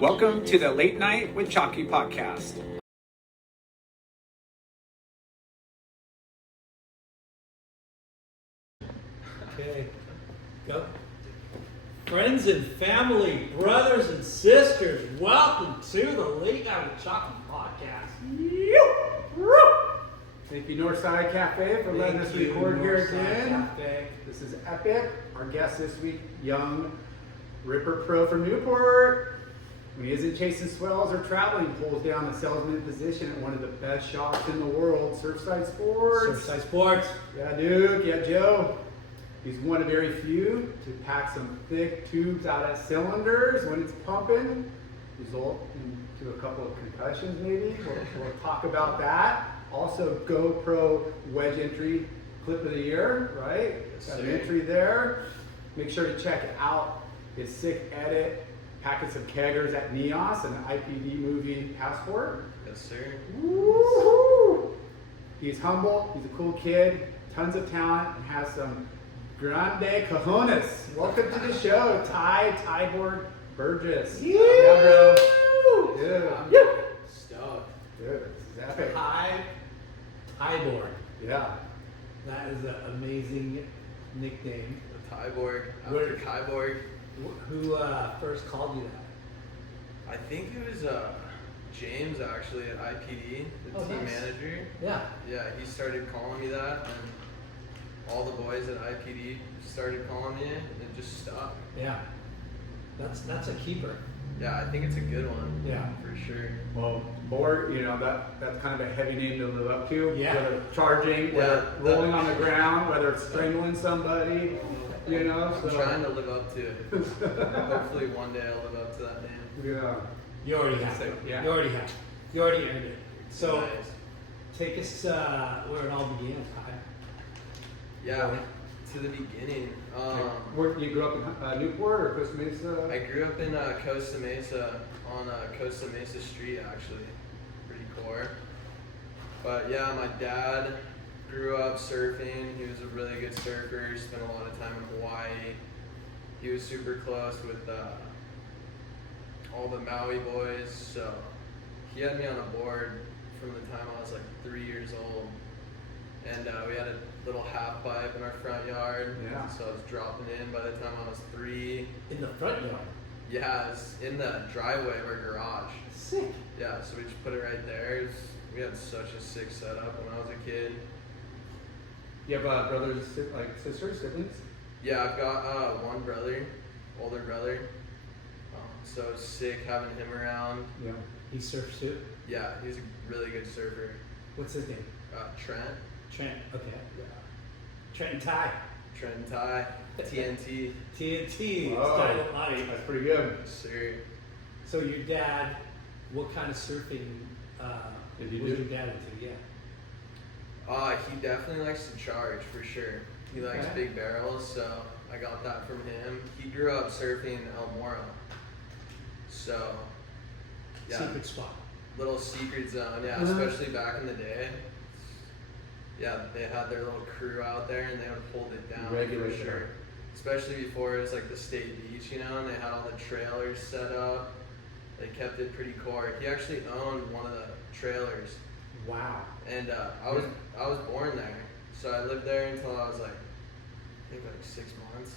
Welcome to the Late Night with Chalky podcast. Okay, go. Friends and family, brothers and sisters, welcome to the Late Night with Chalky podcast. Thank you, Northside Cafe, for letting us record here again. This is epic. Our guest this week, young Ripper Pro from Newport. When he isn't chasing swells or traveling, pulls down the salesman position at one of the best shops in the world, Surfside Sports. Surfside Sports. Yeah, Duke. Yeah, Joe. He's one of very few to pack some thick tubes out of cylinders when it's pumping, result into a couple of concussions maybe. We'll talk about that. Also, GoPro Wedge Entry Clip of the Year, right? Got an entry there. Make sure to check out his sick edit, packets of Keggers at Nias, and the IPD movie Passport. Yes, sir. Woo-hoo! He's humble, he's a cool kid, tons of talent, and has some Grande Cojones. Welcome to the show, TyBorg, Burgess. Yeah, bro. I'm Dude. stoked. Dude, this is epic. Ty-Borg. Yeah. That is an amazing nickname. The Ty-Borg, Where- after TyBorg. Who first called you that? I think it was James actually at IPD, the team Nice. manager. Yeah. Yeah, he started calling me that, and all the boys at IPD started calling me it, and it just stuck. Yeah. That's a keeper. Yeah, I think it's a good one. Yeah. For sure. Well, Borg, you know, that's kind of a heavy name to live up to. Yeah. Whether charging, whether Yeah. rolling on the ground, whether it's strangling somebody, you know. I'm trying to live up to it. Hopefully one day I'll live up to that name. Yeah. You already have. So, yeah. You already have. You already earned it. So Nice. take us where it all began, Ty. Yeah, to the beginning. Where you grew up in Newport or Costa Mesa? I grew up in Costa Mesa, on Costa Mesa Street, actually. Pretty core. But yeah, my dad grew up surfing. He was a really good surfer. He spent a lot of time in Hawaii. He was super close with all the Maui boys. So he had me on a board from the time I was like 3 years old. And we had a little half pipe in our front yard. Yeah. So I was dropping in by the time I was 3. In the front yard. Yeah, it's in the driveway of our garage. Sick. Yeah, so we just put it right there. We had such a sick setup when I was a kid. You have brothers, like sisters, siblings? Yeah, I've got one brother, older brother. So it's sick having him around. Yeah. He surfs too. Yeah, he's a really good surfer. What's his name? Trent. Trent. Okay. Yeah. Trent and Ty. Trent and Ty. TNT. TNT. Whoa. Dynamite. That's pretty good. Sir. So your dad, what kind of surfing Did he was do? your dad into? Yeah. He definitely likes to charge for sure. He likes Okay. big barrels, so I got that from him. He grew up surfing El Moro. So, yeah. Secret spot. Little secret zone, yeah, Uh-huh. especially back in the day. Yeah, they had their little crew out there and they would hold it down Regulate for sure. it. Especially before it was like the state beach, you know, and they had all the trailers set up. They kept it pretty core. He actually owned one of the trailers, Wow. and I was born there, so I lived there until I was like, I think like 6 months,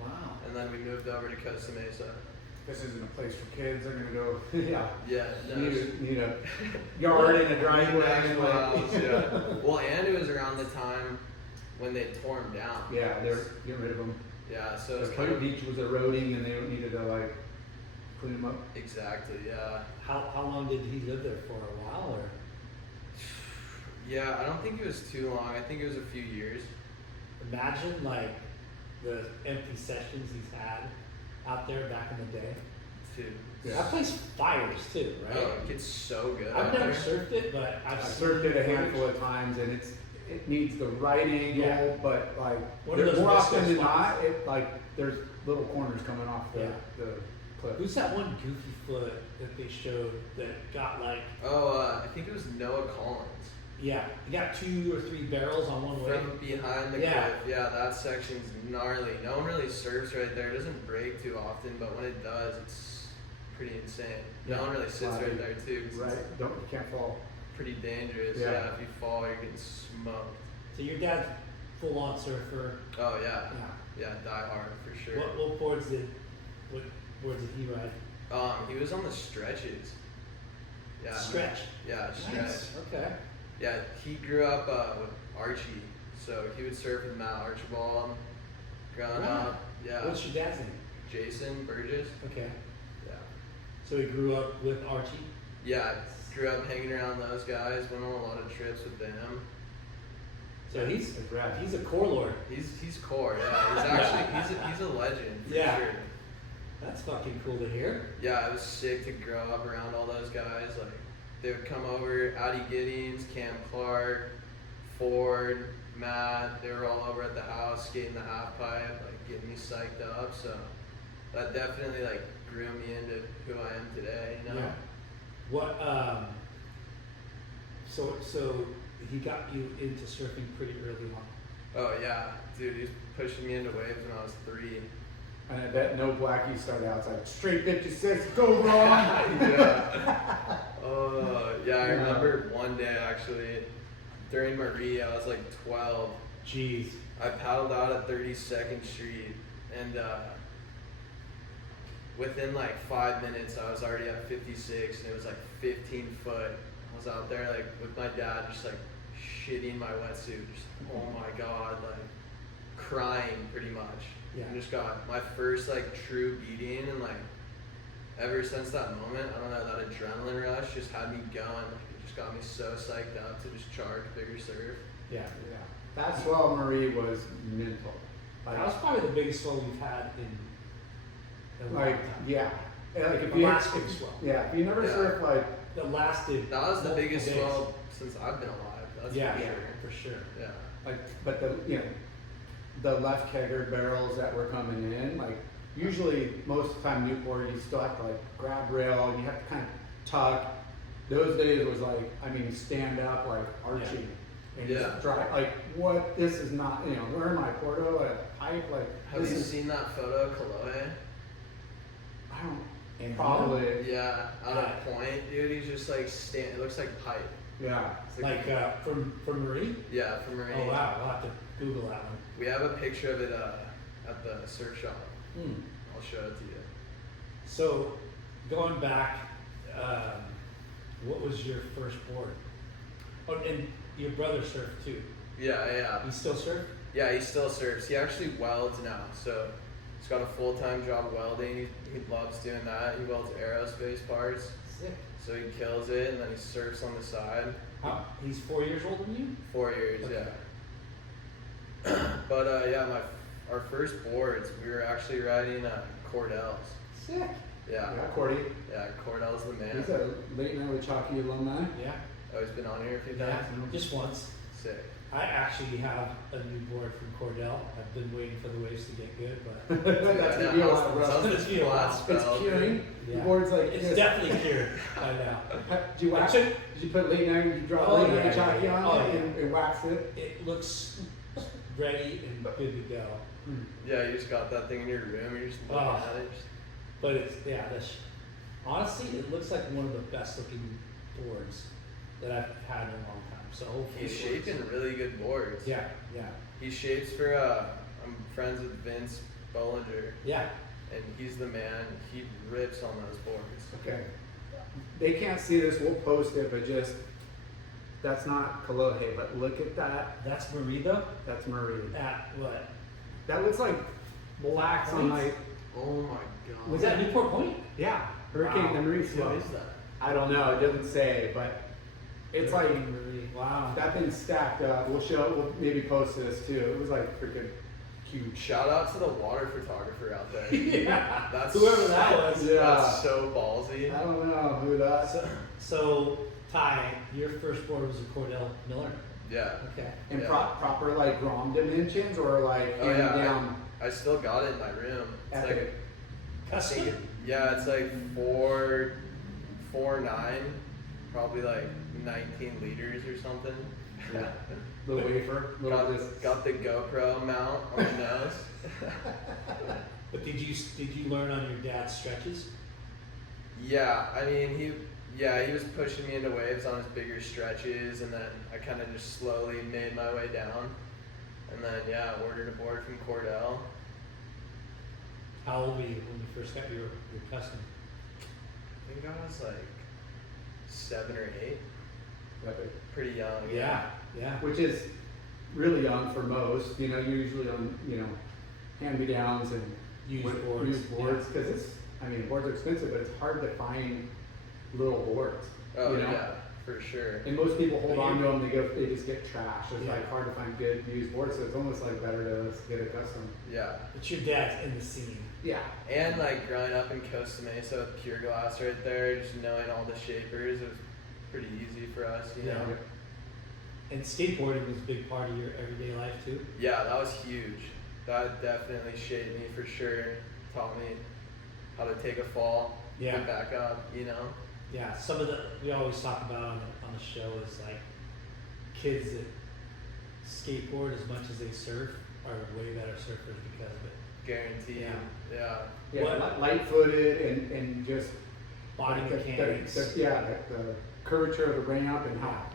Wow. and then we moved over to Costa Mesa. This isn't a place for kids. They're gonna go. Yeah. Yeah, no, Need a yard and a driveway. Actual house, yeah. Well, and it was around the time when they tore them down. Yeah, they're getting rid of them. Yeah, so it was The kind of beach was eroding, and they needed to like clean them up. exactly, yeah. How long did he live there for? A while or? Yeah, I don't think it was too long. I think it was a few years. Imagine like the empty sessions he's had out there back in the day. Too. Yeah. That place fires too, right? Oh, it gets so good. I've out never there. surfed it, but I've I seen surfed it a footage. handful of times, and it needs the right angle, Yeah. but like One of those more often viscous than spots. not, it like there's little corners coming off the, Yeah. the cliff. Who's that one goofy foot that they showed that got like, Oh, I think it was Noah Collins. yeah, he got 2 or 3 barrels on one way. From behind the Yeah. cliff. Yeah, that section's gnarly. No one really surfs right there. It doesn't break too often, but when it does, it's pretty insane. Yeah. No one really sits Slimy. right there too. 'Cause Right. It's You can't fall. pretty dangerous. Yeah. Yeah. If you fall, you're getting smoked. So your dad's full on surfer. Oh yeah. Yeah. Yeah, die hard for sure. What boards did he ride? He was on the stretches. Yeah. Stretch. Yeah, stretch. Nice. Okay. Yeah, he grew up with Archie, so he would surf with Matt Archibald growing Wow. up. Yeah. What's your dad's name? Jason Burgess. Okay. Yeah. So he grew up with Archie. Yeah, grew up hanging around those guys. Went on a lot of trips with them. So he's That's rad. a core lord. He's core. Yeah, he's actually he's a legend for Yeah. sure. That's fucking cool to hear. Yeah, it was sick to grow up around all those guys. Like they would come over, Addie Giddings, Cam Clark, Ford, Matt. They were all over at the house skating the half pipe, like getting me psyched up. So that definitely like grew me into who I am today. You know. Yeah. What so he got you into surfing pretty early on. Oh yeah, dude, he was pushing me into waves when I was 3. And I bet no blackies start out. It's like straight 56, go wrong. Yeah. Oh, yeah, I remember one day actually, during Marie, I was like 12. Jeez. I paddled out at 32nd Street, and within like 5 minutes, I was already at 56, and it was like 15 foot. I was out there like with my dad, just like shitting my wetsuit, just oh my god, like crying pretty much. Yeah. And just got my first like true beating, and like ever since that moment, I don't know, that adrenaline rush just had me going. Like, it just got me so psyched up to just charge bigger surf. Yeah. Yeah. That swell Marie was mental. That was probably the biggest swell you've had in a long Like, time. yeah. And like if The you last big swell. Yeah, if you never Yeah. surf like That lasted. That was the multiple biggest days. swell since I've been alive. That's Yeah, for yeah, sure. for sure. Yeah. but the left kegger barrels that were coming in, like usually most of the time Newport you still have to like grab rail, you have to kind of tuck. Those days was like, I mean, stand up like Archie. And Yeah. just try like what this is not, where am I, Porto at a pipe, like Have this you is, seen that photo of Kaloe? I don't And probably Yeah, out of point, dude. He's just like it looks like pipe. yeah. It's Like from Marie? yeah, from Marine. Oh wow, we'll have to Google that one. We have a picture of it at the surf shop. Hmm. I'll show it to you. So, going back, what was your first board? Oh, and your brother surfed too. Yeah. He still surf? Yeah, he still surfs. He actually welds now, so he's got a full-time job welding. He loves doing that. He welds aerospace parts, Sick. so he kills it, and then he surfs on the side. He's 4 years older than you? 4 years, Okay. yeah. But our first boards, we were actually riding Cordell's. Sick. Yeah, Yeah, Cordy. yeah, Cordell's the man. He's a late night with Chalky alumni. Yeah. Oh, he's been on here a few Yeah. times. Just once. Sick. I actually have a new board from Cordell. I've been waiting for the waves to get good, but That's Yeah, gonna be a lot, how's bro. the It's gonna be a lot. splat It's spell, curing. dude? The Yeah. board's like it's this. definitely cured by now. Did you wax it? Did you put late night? You drop Oh, late yeah, night Chalky yeah. on Oh, it yeah. and wax it? It looks ready and good to go. Yeah, you just got that thing in your room. You're just looking Oh. at it. Just, But it's, honestly, it looks like one of the best looking boards that I've had in a long time. So hopefully he's it works. shaping really good boards. Yeah. He shapes for. I'm friends with Vince Bollinger, Yeah. and he's the man. He rips on those boards. Okay. They can't see this. We'll post it, but just that's not Kalohe. But look at that. That's Marie though. That's Marie. At what? That looks like blacks on Points? like Oh my god. Was that Newport Point? yeah, Hurricane Wow. the Marie What swell. is that? I don't know. It doesn't say, but it's like Marie. Wow. that thing stacked up. We'll maybe post this too. It was like freaking huge. Shout out to the water photographer out there. Yeah. That's Whoever that was. Yeah. That's so ballsy. I don't know who that. So Ty, your first board was a Cordell Miller. Yeah. Okay. And Yeah. proper like Grom dimensions or like Oh, hand yeah, down. I still got it in my room. It's Epic. like Custom. yeah, it's like 4.9, probably like 19 liters or something. Yeah. The wafer. Little this. got the GoPro mount on the nose. But did you learn on your dad's stretches? Yeah, I mean, he was pushing me into waves on his bigger stretches, and then I kind of just slowly made my way down. And then, yeah, ordered a board from Cordell. How old were you when you first got your custom? I think I was like 7 or 8. Right. Pretty young. Yeah. Which is really young for most. You know, usually on, hand-me-downs and Used used boards, because boards are expensive, but it's hard to find little boards. Oh, you know? yeah, for sure. And most people hold on to them, they just get trashed. It's Yeah. like hard to find good used boards, so it's almost like better to get a custom. Yeah. But your dad's in the scene. Yeah. And like growing up in Costa Mesa with Pure Glass right there, just knowing all the shapers, it was pretty easy for us, you know? And skateboarding was a big part of your everyday life too? Yeah, that was huge. That definitely shaped me for sure. Taught me how to take a fall, Yeah. get back up, you know? Yeah, we always talk about on the show is like kids that skateboard as much as they surf are way better surfers because of it. Guaranteed. Yeah. Yeah, What- light-footed and just Body like mechanics. the curvature of the ramp and how,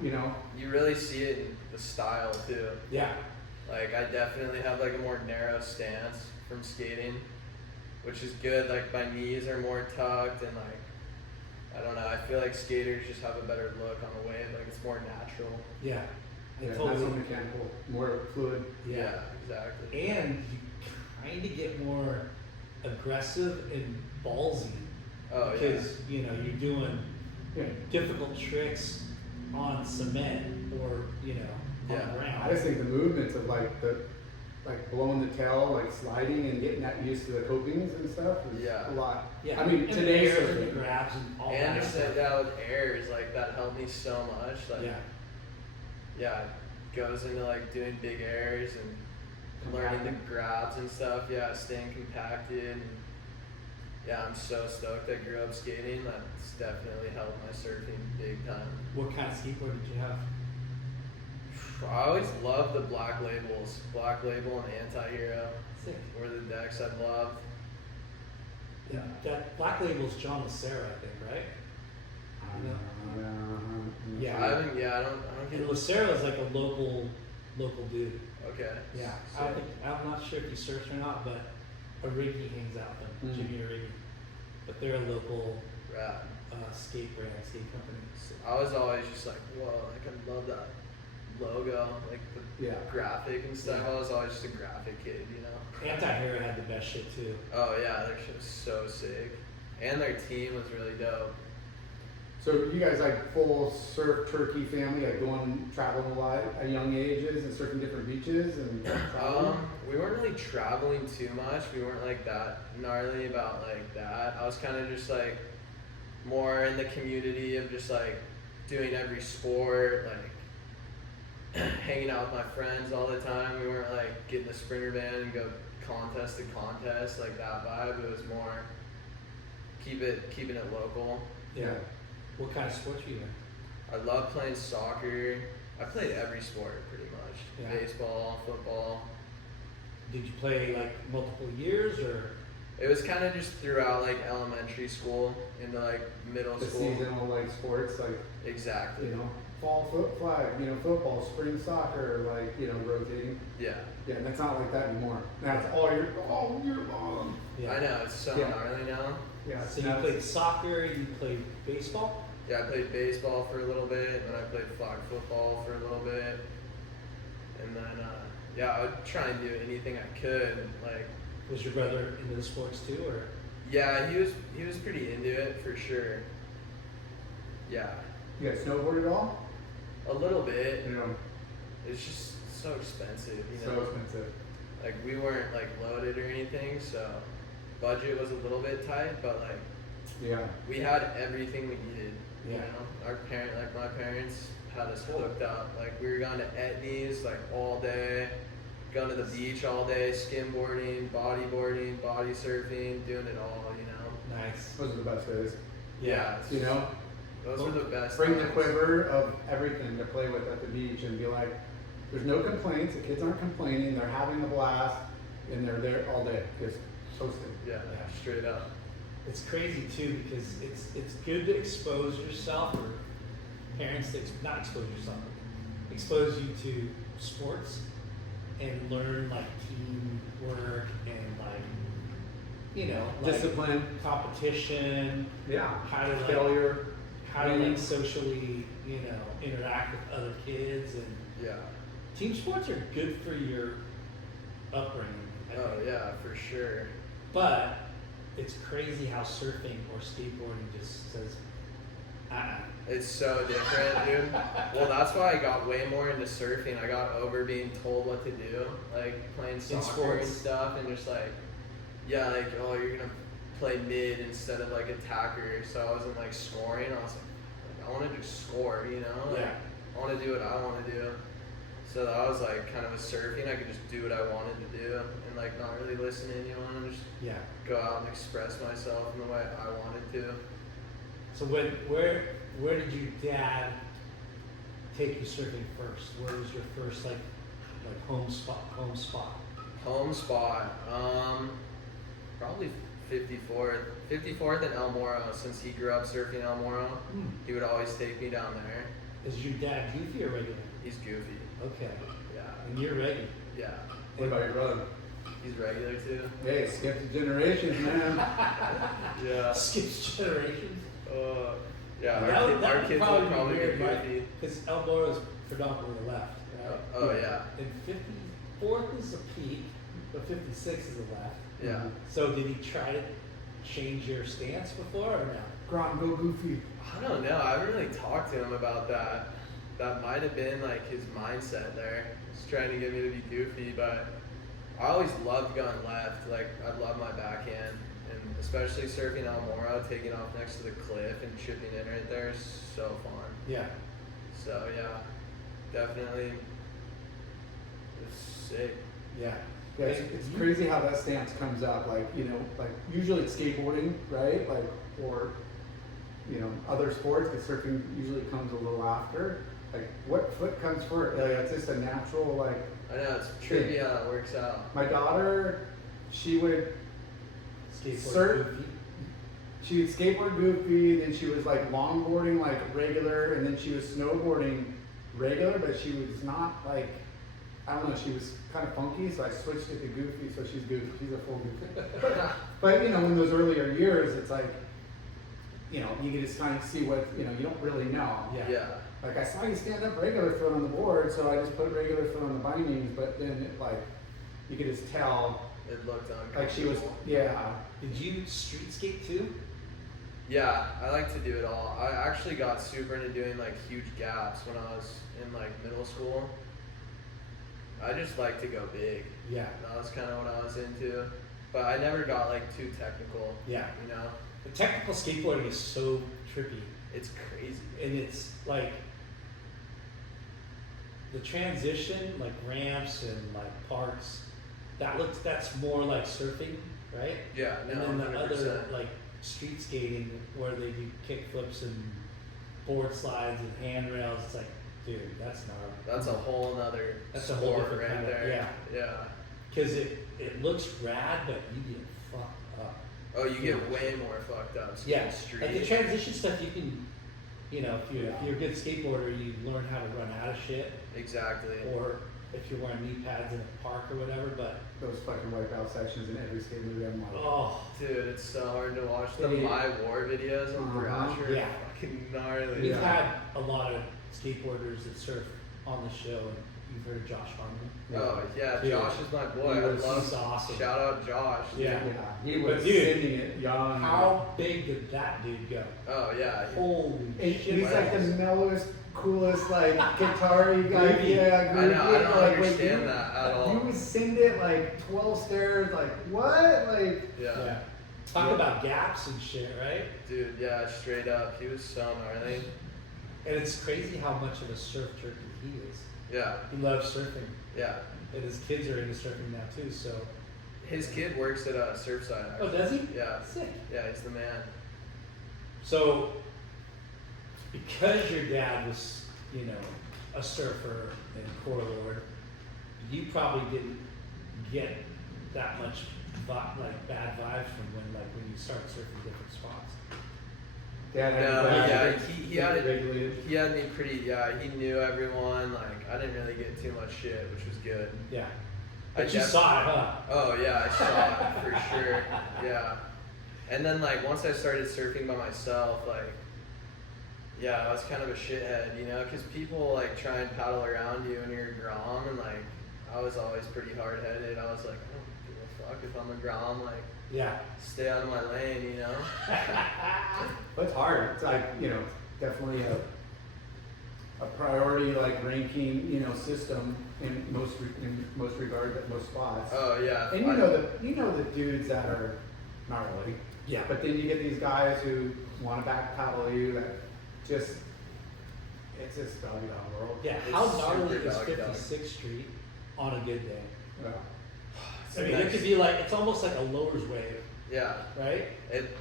You really see it in the style too. Yeah. Like I definitely have like a more narrow stance from skating, which is good. Like my knees are more tucked and like, I don't know, I feel like skaters just have a better look on the wave. Like it's more natural. Yeah. I it's not so totally. mechanical, more fluid. Yeah. Exactly. And you kind of get more aggressive and ballsy Oh because you're doing Yeah. difficult tricks on cement or on Yeah. the ground. I just think the movements of like blowing the tail, like sliding and getting that used to the copings and stuff is Yeah. a lot. Yeah. I mean, and today's the airs and surfing. the grabs and all And that just stuff. that with airs, like that helped me so much. Like Yeah. it goes into like doing big airs and learning the grabs and stuff. Yeah, staying compacted. And yeah, I'm so stoked I grew up skating. That's definitely helped my surfing big time. What kind of skateboard did you have? I always loved the black labels. Black Label and Anti-Hero Sick. were the decks I loved. Yeah. That Black Label's John Lucero, I think, right? Yeah. I don't And get Lucero's like a local dude. Okay. Yeah. So, I'm not sure if he surfs or not, but Origi hangs out with him, Mm. Jimmy Origi. But they're a local rad. skate company. I was always just like, whoa, like I love that logo, like the Yeah. graphic and stuff. Yeah. I was always just a graphic kid, you know? Anti-Hero had the best shit too. Oh yeah, their shit was so sick. And their team was really dope. So you guys like full surf turkey family, like going traveling a lot at young ages and surfing different beaches and traveling? We weren't really traveling too much. We weren't like that gnarly about like that. I was kind of just like more in the community of just like doing every sport, like hanging out with my friends all the time. We weren't like getting the sprinter van and go contest to contest, like that vibe. It was more keeping it local. Yeah. What kind of sports were you in? I love playing soccer. I played every sport pretty much. Yeah. Baseball, football. Did you play like multiple years or? It was kind of just throughout like elementary school into like middle The school. seasonal like sports, like Exactly. fall flag, football, spring soccer, like rotating. Yeah. Yeah, and that's not like that anymore. Now it's all year long. I know, it's so Yeah. gnarly now. Yeah. So you now played soccer, you played baseball? Yeah, I played baseball for a little bit, and then I played flag football for a little bit. And then, I would try and do anything I could. Like, Was your brother into the sports too, or? yeah, he was pretty into it for sure. Yeah, You guys snowboard at all? a little bit. You It's just so expensive, you know. so expensive. Like we weren't like loaded or anything, so budget was a little bit tight, but like Yeah. we had everything we needed. You Yeah. know, my parents had us hooked up. Like we were going to Etnies like all day, going to the beach all day, skimboarding, bodyboarding, body surfing, doing it all. You know. Nice. Those are the best days. Yeah. it's- Those were the best. Bring the times. quiver of everything to play with at the beach and be like, there's no complaints, the kids aren't complaining, they're having a blast, and they're there all day, just toasting. Yeah, straight up. It's crazy too because it's good to expose yourself, or parents to not expose yourself, expose you to sports and learn like teamwork and like, you know, like Discipline. competition, Yeah. how to like, Failure. how to like socially, you know, interact with other kids, and Yeah. team sports are good for your upbringing. I Oh think. yeah, for sure. But it's crazy how surfing or skateboarding just says, It's so different, dude. Well, that's why I got way more into surfing. I got over being told what to do, like playing soccer and sports. stuff, and just like, yeah, like, oh, you're gonna play mid instead of like attacker. So I wasn't like scoring. I was like I want to just score, you know? Like, Yeah. I want to do what I want to do. So that was like kind of with surfing. I could just do what I wanted to do and like not really listen to anyone and just yeah. go out and express myself in the way I wanted to. So where did your dad take you surfing first? Where was your first like home spot? Home spot, probably 54th and El Moro. Since he grew up surfing El Moro, he would always take me down there. Is your dad goofy or regular? He's goofy. Okay. Yeah. And you're regular. Yeah. What about your brother? He's regular too. Hey, skip the generations, man. Yeah. Skips generations. Yeah. That Our would kids probably will be probably weird, be right? goofy. Because El Moro's predominantly left, right? Oh yeah. And 54th is the peak, but 56 is the left. Yeah. So did he try to change your stance before or no? Gron, go goofy. I don't know. I haven't really talked to him about that. That might have been like his mindset there. He's trying to get me to be goofy, but I always loved going left. Like I love my backhand, and especially surfing El Moro, taking off next to the cliff and chipping in right there is so fun. Yeah. So yeah, definitely, it was sick. Yeah. Yeah, it's crazy how that stance comes out. Like, you know, like usually it's skateboarding, right? Like, or, you know, other sports, but surfing usually comes a little after. Like, what foot comes first? Like, it's just a natural, like. I know, it's trippy how it works out. My daughter, she would surf. Goofy. She would skateboard goofy, then she was like longboarding like regular, and then she was snowboarding regular, but she was not like, I don't know, she was kind of funky, so I switched it to goofy, so she's goofy, she's a full goofy. But you know, in those earlier years, it's like, you know, you can just kind of see what, you know, you don't really know. Yeah. Yeah. Like I saw you stand up regular foot on the board, so I just put regular foot on the bindings, but then it like, you could just tell, It looked uncomfortable. like she was, yeah. Did you street skate too? Yeah, I like to do it all. I actually got super into doing like huge gaps when I was in like middle school. I just like to go big. Yeah. That was kind of what I was into. But I never got like too technical. Yeah. You know? The technical skateboarding is so trippy. It's crazy. And it's like the transition, like ramps and like parks, that's more like surfing, right? Yeah, And no, then the 100%. other like street skating where they do kick flips and board slides and handrails, it's like, dude, that's gnarly. That's a whole nother That's a whole sport different right kind of- there. yeah. Yeah. Because it looks rad, but you get fucked up. Oh, you get way more fucked up. Yeah, Street. like the transition stuff, you can, you know, if you're a good skateboarder, you learn how to run out of shit, Exactly. or if you're wearing knee pads in a park or whatever. But Those fucking wipeout sections in every skate movie, I'm like, oh, Dude, it's so hard to watch. The Yeah. My War videos on Thrasher Yeah. are fucking gnarly. we've Yeah. had a lot of skateboarders that surf on the show, and you've heard Josh Harmon. Oh, yeah, Dude. Josh is my boy. He I was- love he's awesome. Shout out Josh. Yeah. yeah, he But was dude, sending it young. How big did that dude go? Oh, yeah. Holy And shit! he's like the man. mellowest, coolest, like guitar-y guy. Groovy. Yeah, I know, I don't like, understand you, that at all. You would send it like 12 stairs, like what? Like, Yeah. Yeah. Talk about gaps and shit, right? Dude, yeah, straight up. He was so gnarly. And it's crazy how much of a surf turkey he is. Yeah, He loves surfing, yeah. and his kids are into surfing now too. So, His kid works at Surfside, oh, actually. does he? Yeah. Sick. Yeah, he's the man. So, because your dad was, you know, a surfer and core lord, you probably didn't get that much like bad vibes from when you start surfing different spots. Dad No, had yeah, that he had it. regulated. He had me pretty. Yeah, he knew everyone. Like I didn't really get too much shit, which was good. Yeah. I But you def- saw it, huh? Oh yeah, I saw it for sure. Yeah, and then like once I started surfing by myself, like yeah, I was kind of a shithead, you know, because people like try and paddle around you when you're a grom, and like I was always pretty hard headed. I was like, I don't give a fuck if I'm a grom, like Yeah. stay out of my lane, you know. But it's hard. It's like, you know, definitely a priority like ranking, you know, system in most regards at most spots. Oh yeah. And you know the dudes that are gnarly. Yeah. But then you get these guys who want to back paddle you that just it's just doggy dog world. Yeah. It's How gnarly super is dog-dog. 56th Street on a good day? Yeah. I mean, it could be like, it's almost like a lowers wave, Yeah. right?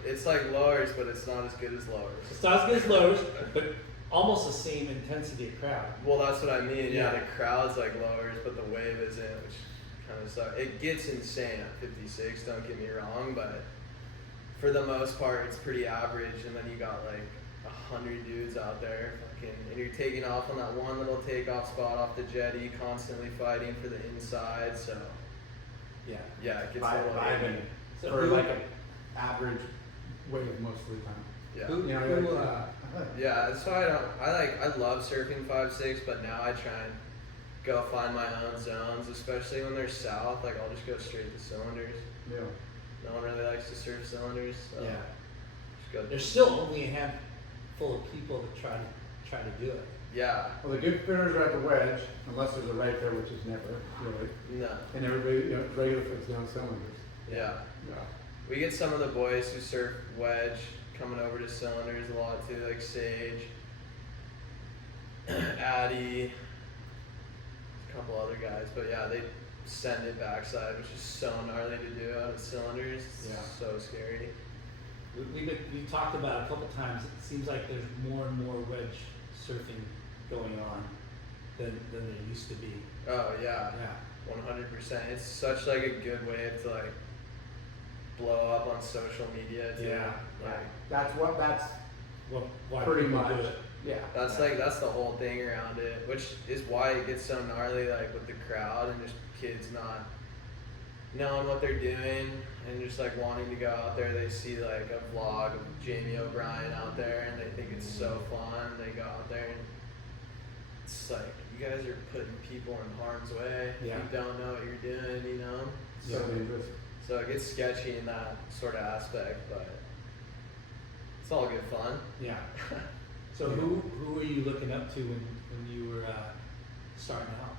It's like lowers, but it's not as good as lowers. It's not as good as lowers, but almost the same intensity of crowd. Well, that's what I mean. Yeah, Yeah. the crowd's like lowers, but the wave isn't, which kind of sucks. It gets insane at 56. Don't get me wrong, but for the most part, it's pretty average. And then you got like 100 dudes out there, fucking, and you're taking off on that one little takeoff spot off the jetty, constantly fighting for the inside. So Yeah. yeah, it gets a little Vibing heavy. So for who- like an average wave most of the time. Yeah. Who, You know, who, you're like, Yeah, that's why I love surfing 5'6", but now I try and go find my own zones, especially when they're south. Like I'll just go straight to cylinders. yeah. No one really likes to surf cylinders. So yeah. just go. There's still only a handful of people that try to do it. Yeah. Well, the good fitters are at the wedge, unless there's a right there, which is never really. No. And everybody, you know, regular fits down cylinders. Yeah. Yeah. We get some of the boys who surf wedge coming over to cylinders a lot too, like Sage, Addy, a couple other guys. But yeah, they send it backside, which is so gnarly to do out of cylinders. It's Yeah. so scary. We talked about a couple times. It seems like there's more and more wedge surfing going on than there used to be. Oh yeah. Yeah. 100%. It's such like a good way to like blow up on social media too. Yeah. Like That's Why pretty people much. do it. Yeah. that's like that's the whole thing around it, which is why it gets so gnarly like with the crowd and just kids not knowing what they're doing and just like wanting to go out there. They see like a vlog of Jamie O'Brien out there and they think it's so fun. They go out there and it's like you guys are putting people in harm's way. Yeah. You don't know what you're doing, you know? So dangerous. So it gets sketchy in that sort of aspect, but it's all good fun. Yeah. So who were you looking up to when you were starting out?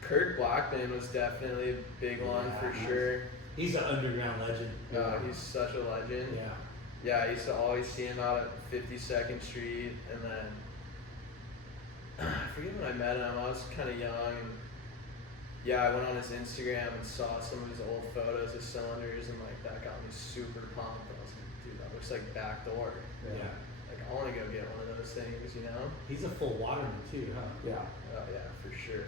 Kurt Blackman was definitely a big one Yeah, for nice. sure. He's an underground legend. He's such a legend. Yeah. Yeah, I used to always see him out at 52nd Street, and then I forget when I met him. I was kind of young, and yeah, I went on his Instagram and saw some of his old photos of cylinders, and like that got me super pumped. I was like, dude, that looks like backdoor. Yeah. Like I want to go get one of those things, you know? He's a full waterman too, huh? Yeah. Oh yeah, for sure.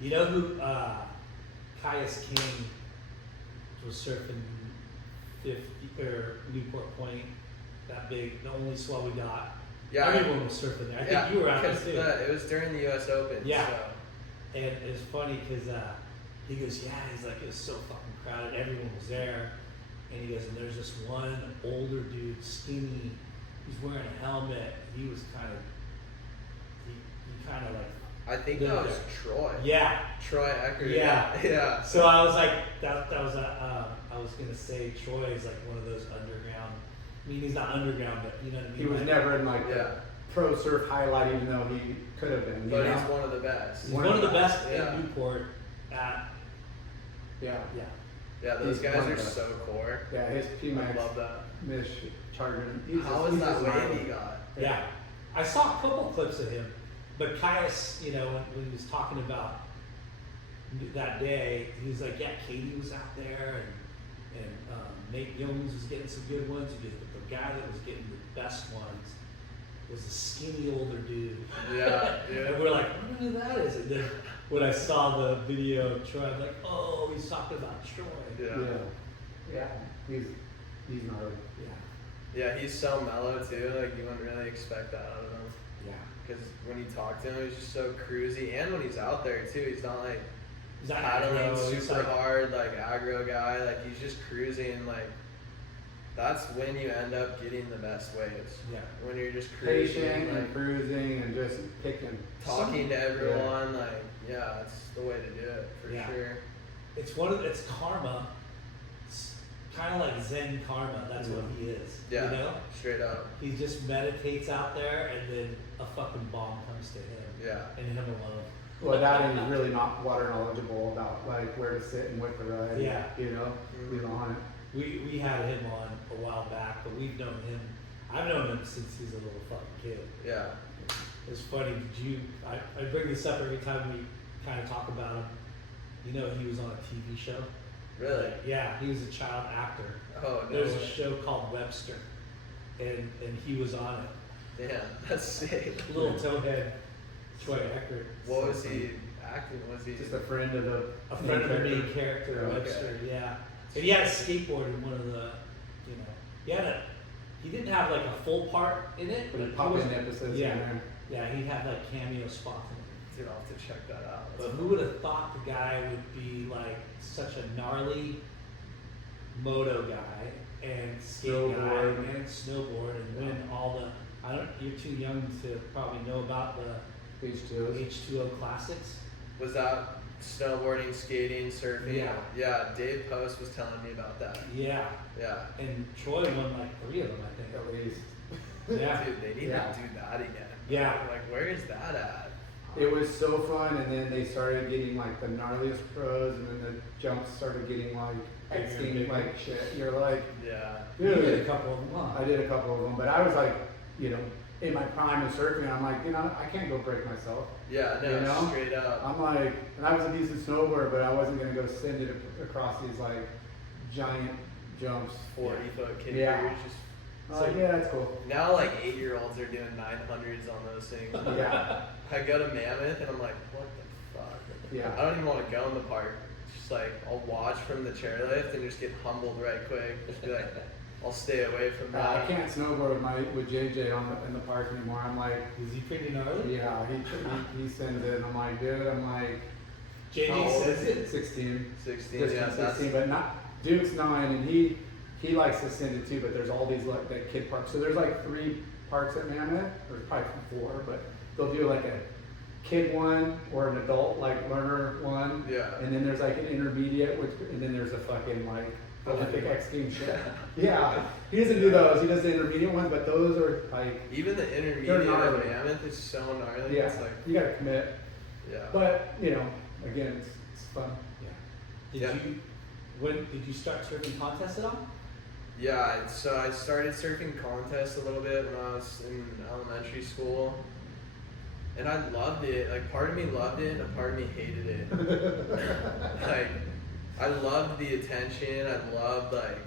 You know who Caius King was surfing 50 or Newport Point, that big, the only swell we got. Yeah, Everyone was surfing there. I think you were out there because too. it was during the U.S. Open. Yeah. So. And it's funny because he goes, yeah, he's like, it was so fucking crowded. Everyone was there. And he goes, and there's this one older dude, skinny. He's wearing a helmet. He was kind of, he kind of like, I think Yeah. that was Troy. yeah. Troy Eckert. Yeah. Yeah. So I was like, that was I was gonna say Troy is like one of those underground. I mean, he's not underground, but you know what I mean. He was Like, never in like Yeah. the pro surf highlight, even though he could have been. But you he's know? one of the best. He's one of the best Yeah. in Newport. At Yeah. yeah. Yeah, those He's guys one are of the- so core. Yeah, his I P-Max love that. Mish charged him. How is that wave he got? Yeah, I saw a couple clips of him, but Caius, you know, when he was talking about that day, he was like, yeah, Katie was out there, and Nate Jones was getting some good ones. He goes, but the guy that was getting the best ones was a skinny older dude. Yeah, And yeah. we're like, I wonder who that is. And then when I saw the video of Troy, I'm like, oh, he's talking about Troy. Yeah. He's gnarly. Yeah, he's so mellow too. Like you wouldn't really expect that out of him. Yeah. Because when you talk to him, he's just so cruisy, and when he's out there too, he's not like He's not paddling aggro, he's super like- hard, like aggro guy. Like he's just cruising. Like that's when you end up getting the best waves. Yeah. When you're just cruising, Patient like and cruising and just picking. talking to everyone. Like that's the way to do it for Yeah. sure. It's karma. It's kind of like Zen karma. That's what he is. Yeah, You know? straight up. He just meditates out there, and then a fucking bomb comes to him. Yeah. And him alone. Well, that and he's really not water knowledgeable about like where to sit and what to ride. Yeah. You know, he's on it. We had him on a while back, but we've known him. I've known him since he's a little fucking kid. Yeah. It's funny. I bring this up every time we kind of talk about him. You know, he was on a TV show. Really? Yeah, he was a child actor. Oh no. There's a way. show called Webster, and he was on it. Damn, that's sick. Little towhead, Troy Eckert. What was he acting? Was he Just a friend of the. A friend of the main character, Yeah. Webster. Yeah, and he had a skateboard in one of the, you know, he didn't have like a full part in it, But he he pop was- in episodes yeah. in there. Yeah, he had like cameo spots in it. Dude, I'll have to check that out. But who would have thought the guy would be like such a gnarly moto guy and skate Snowboard. guy and snowboard and win all the. You're too young to probably know about the H2Os. H2O classics. Was that snowboarding, skating, surfing? Yeah. Yeah, Dave Post was telling me about that. Yeah, Yeah. and Troy won like 3 of them, I think. At least. Yeah, Dude, they need Yeah. to do that again. Yeah. Like, where is that at? It was so fun, and then they started getting like the gnarliest pros, and then the jumps started getting like Bigger and extreme bigger. like shit. You're like, Yeah. you did a dude. couple of them, huh? I did a couple of them, but I was like, you know, in my prime of surfing, and I'm like, you know, I can't go break myself. Yeah, no, You know? straight up. I'm like, and I was a decent snowboarder, but I wasn't gonna go send it across these like giant jumps. 40-foot kickers. Yeah. Just I'm like, yeah, that's cool. now, like 8-year-olds are doing 900s on those things. Yeah, I go to Mammoth and I'm like, what the fuck? yeah. I don't even want to go in the park. It's just like I'll watch from the chairlift and just get humbled right quick. Just be like, I'll stay away from I that. can't snowboard with JJ in the park anymore. I'm like, Is he pretty gnarly? yeah, he sends it. I'm like, dude, I'm like, how JJ old says is it. 16. 16, Just yeah, turned that's 16, but not Duke's 9, and he likes to send it too. But there's all these like the kid parks. So there's like 3 parks at Mammoth, or probably 4, but they'll do like a kid one or an adult like learner one. Yeah. And then there's like an intermediate, and then there's a fucking like Olympic X Games shit. Yeah. He doesn't do those. He does the intermediate ones, but those are like, even the intermediate gnarly. of Mammoth is so gnarly. yeah, It's like, you gotta commit. yeah. But you know, again, it's fun. Did Yeah. when did you start surfing contests at all? Yeah, so I started surfing contests a little bit when I was in elementary school. And I loved it. Like, part of me loved it and a part of me hated it. Like, I loved the attention. I loved, like,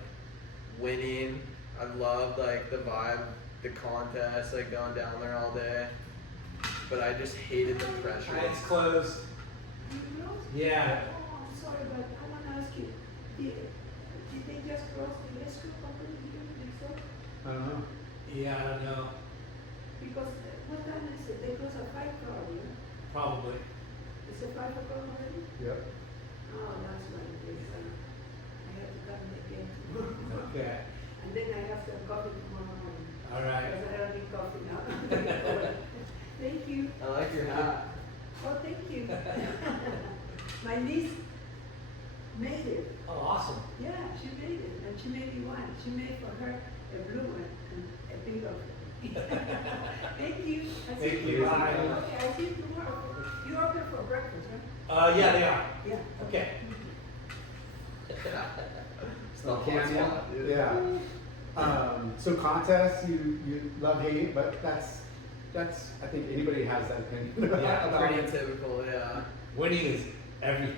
winning. I loved, like, the vibe, the contest, like, going down there all day. But I just hated the pressure. It's closed. Yeah. Oh, I'm sorry, but I want to ask you, did they just cross the rescue company here in Minnesota? I don't know. Yeah, I don't know. Because what time is it? They cross a 5 car, yeah? Probably. It's a 5 o'clock already? Yep. Oh, that's what it is. I have to come again tomorrow. Okay. And then I have some coffee tomorrow morning. All right. Because I don't need coffee now. Thank you. I like your hat. Oh, thank you. My niece made it. Oh, awesome. Yeah, she made it, and she made me one. She made for her a blue one and a pink one. Thank you. I'll see Thank you. tomorrow. Bye. Okay, I'll see you tomorrow. You open for breakfast, right? Yeah, they are. Yeah. Okay. It's the hot Cameo. spot, dude. Yeah. So contests, you love hate, but that's I think anybody has that opinion. Yeah, about Pretty it. typical, yeah. Winning is everything.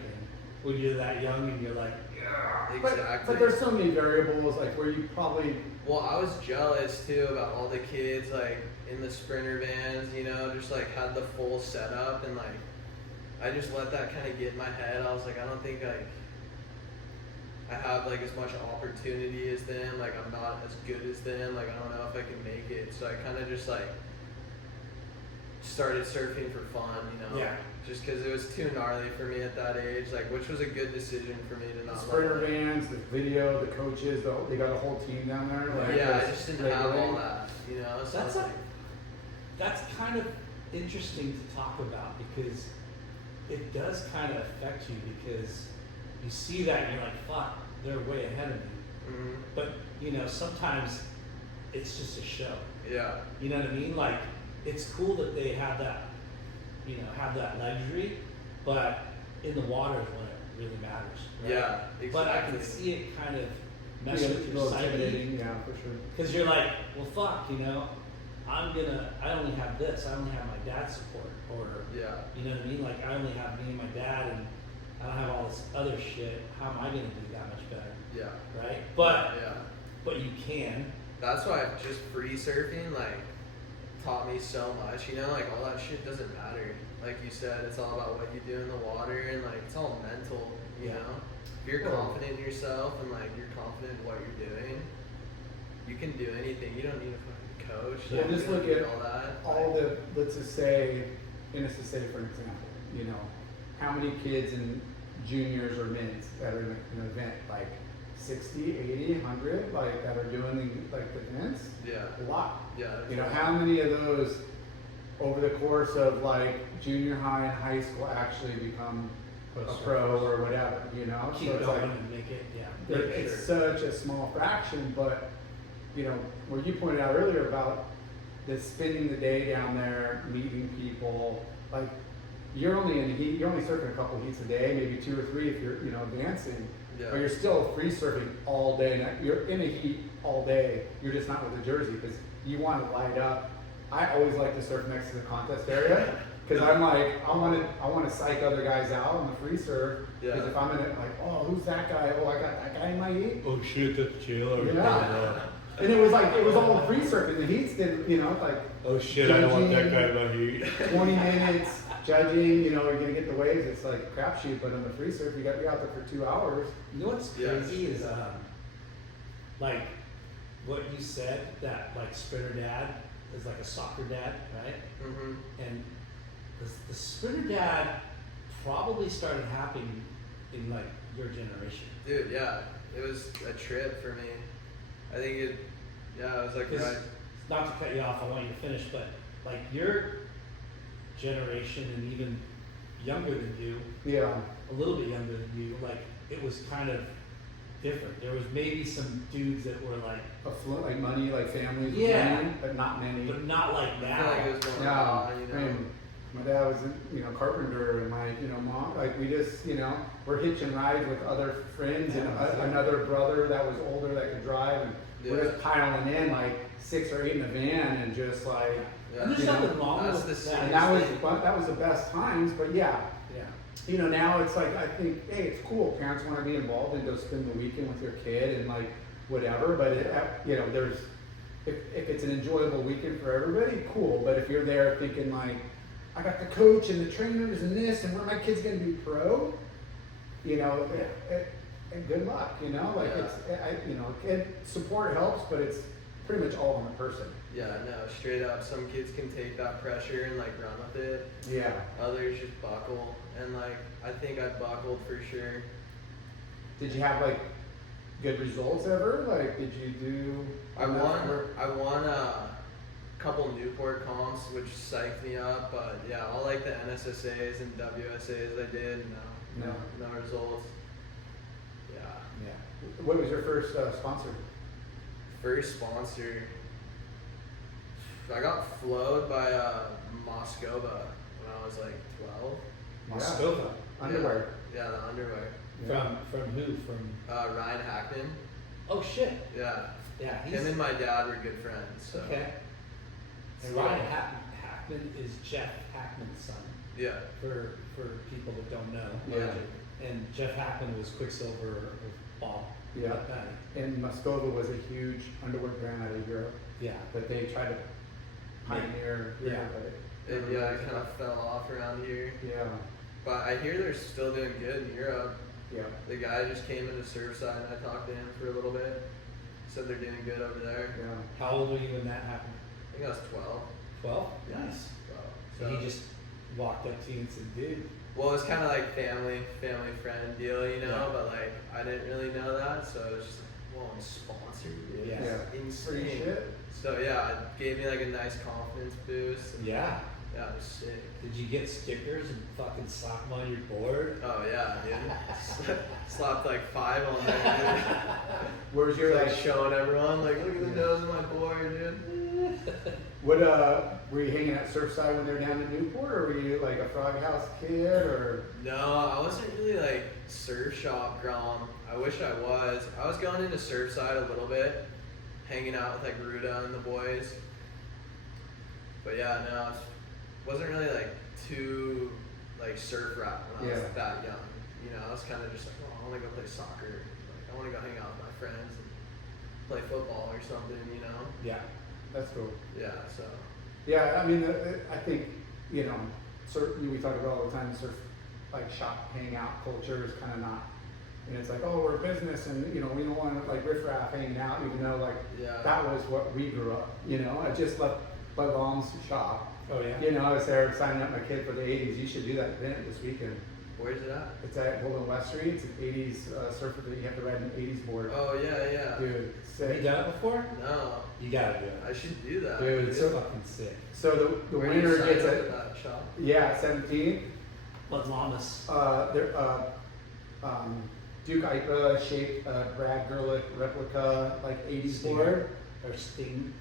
When you're that young and you're like, yeah. Exactly. But there's so many variables like where you probably Well, I was jealous too about all the kids like in the Sprinter vans, you know, just like had the full setup and like I just let that kind of get in my head. I was like, I don't think like I have like as much opportunity as them. Like I'm not as good as them. Like I don't know if I can make it. So I kind of just like started surfing for fun, you know. Yeah. Just because it was too gnarly for me at that age, like which was a good decision for me to The not. sprinter let it. vans, the video, the coaches, they got a whole team down there. Like, Yeah, I there's just didn't have all labeling. that, you know. So That's I was that's kind of interesting to talk about because it does kind of affect you because you see that and you're like, fuck, they're way ahead of me. Mhm. But, you know, sometimes it's just a show. Yeah. You know what I mean? Like, it's cool that they have that, you know, have that luxury, but in the water is when it really matters. Right? Yeah, exactly. But I can see it kind of mess Yeah, with a your little psyche. intimidating, yeah, for sure. Because you're like, well, fuck, you know, I only have this, I only have my dad's support, or, Yeah. you know what I mean? Like, I only have me and my dad, and I don't have all this other shit. How am I gonna do that much better, Yeah. right? But Yeah. you can. That's why just free surfing like taught me so much. You know, like all that shit doesn't matter. Like you said, it's all about what you do in the water, and like it's all mental. You Yeah. know, if you're confident in yourself and like you're confident in what you're doing, you can do anything. You don't need a fucking coach. Yeah, Like, just you don't look need at all that. all Like, the, let's just say, NSSA for an example, you know, how many kids in juniors or mids that are in an event, like 60, 80, 100, like that are doing like the events? Yeah. A lot. Yeah. You know, how many of those over the course of like junior high and high school actually become a pro or whatever, you know? Keep So it's going like, and make it, yeah. it's such a small fraction, but you know, where you pointed out earlier about the spending the day down there, meeting people, like you're only in the heat, you're only surfing a couple heats a day, maybe 2 or 3 if you're, you know, advancing, Yeah. but you're still free surfing all day. Now, you're in a heat all day. You're just not with a jersey because you want to light up. I always like to surf next to the contest area. Because I'm like, I want to psych other guys out on the free surf. Because Yeah. if I'm in it, like, oh, who's that guy? Oh, I got that guy in my heat. Oh shit, that's Taylor. Yeah. And it was like, it was all free surfing. The heats didn't, you know, like Oh shit, I don't want that guy in my heat. 20 minutes judging, you know, you're gonna get the waves. It's like crapshoot. But on the free surf, you got to be out there for 2 hours. You know what's Yeah. crazy is like what you said, that like sprinter dad is like a soccer dad, right? Mhm. And the sprinter dad probably started happening in like your generation. Dude, yeah, it was a trip for me. I think it was like 'Cause, right. not to cut you off, I want you to finish, but like your generation and even younger than you, Yeah. a little bit younger than you, like it was kind of different. There was maybe some dudes that were like, Like money, like families with Yeah. money, but not many. but not like I feel now. like it was more Yeah, raw, you know. and my dad was, you know, carpenter, and my, you know, mom, like we just, you know, we're hitching rides with other friends and another brother that was older that could drive, and we're Yeah. just piling in like 6 or 8 in a van and just like, Yeah. And there's You know, nothing wrong that's with the that. and that was the best times. But yeah, Yeah. you know, now it's like, I think, hey, it's cool. Parents want to be involved and go spend the weekend with your kid and like whatever. But you know, if it's an enjoyable weekend for everybody, cool. But if you're there thinking like, I got the coach and the trainers and this, and where my kid's gonna be pro, you know, and good luck. You know, like Yeah. you know, support helps, but it's pretty much all on the person. Yeah, no, straight up. Some kids can take that pressure and like run with it. Yeah. Others just buckle, and like I think I buckled for sure. Did you have like good results ever? Like, did you do? I enough won. work? I won a couple Newport comps, which psyched me up. But yeah, all like the NSSA's and WSA's I did. No results. Yeah. Yeah. What was your first sponsor? First sponsor. I got flowed by Moscova when I was like 12. Moscova. Underwear. Yeah, the underwear. Yeah. From who? From Ryan Hackman. oh shit. Yeah. Yeah. Him and my dad were good friends. So. okay. And So- Ryan Hackman is Jeff Hackman's son. Yeah. For people that don't know. Yeah. And Jeff Hackman was Quicksilver with Bob. Yeah. Patty. And Moscova was a huge underwear brand out of Europe Yeah. that they tried to pioneer. Yeah. But And yeah, I kind of fell off around here. yeah. But I hear they're still doing good in Europe. Yeah. The guy just came into Surfside and I talked to him for a little bit. Said they're doing good over there. Yeah. How old were you when that happened? I think I was 12. 12? Yeah. Nice. So And he just walked up to you and said, dude. well, it was kind of like family friend deal, you know. Yeah. But like I didn't really know that, so it was just like, well, I'm sponsored, dude. Yeah. It's Free insane. shit. So yeah, it gave me like a nice confidence boost. And Yeah. yeah, it was sick. Did you get stickers and fucking slap them on your board? Oh yeah, dude. Slapped like 5 on there, dude. Where's your Like like? showing everyone, like, look at the nose of my board, dude. What were you hanging at Surfside when they were down in Newport, or were you like a Frog House kid, or? No, I wasn't really like surf shop grom. I wish I was. I was going into Surfside a little bit, hanging out with like Ruda and the boys. But yeah, no, I wasn't really like too like surf rap when I was Yeah. that young. You know, I was kind of just like, oh, I want to go play soccer. Like, I want to go hang out with my friends and play football or something. You know? Yeah. That's cool. Yeah. So. Yeah, I mean, I think, you know, we talk about all the time, surf, like shop hangout culture is kind of not, and it's like, oh, we're a business and, you know, we don't want like riffraff hanging out, even though like Yeah. that was what we grew up, you know. I just left my mom's shop. Oh, yeah? You know, I was there signing up my kid for the 80s. You should do that event this weekend. Where's it at? It's at Golden West Street. It's an 80s surfer that you have to ride an 80s board. Oh yeah, yeah. Dude, Have you sick. done it before? No, You gotta do it. I should do that. Dude, It's so- fucking sick. So the Where do you winner sign gets up a, at that shop? yeah, 17. What llamas? They're Duke Ipa shaped Brad Gerlich replica like 80s board. Or Sting?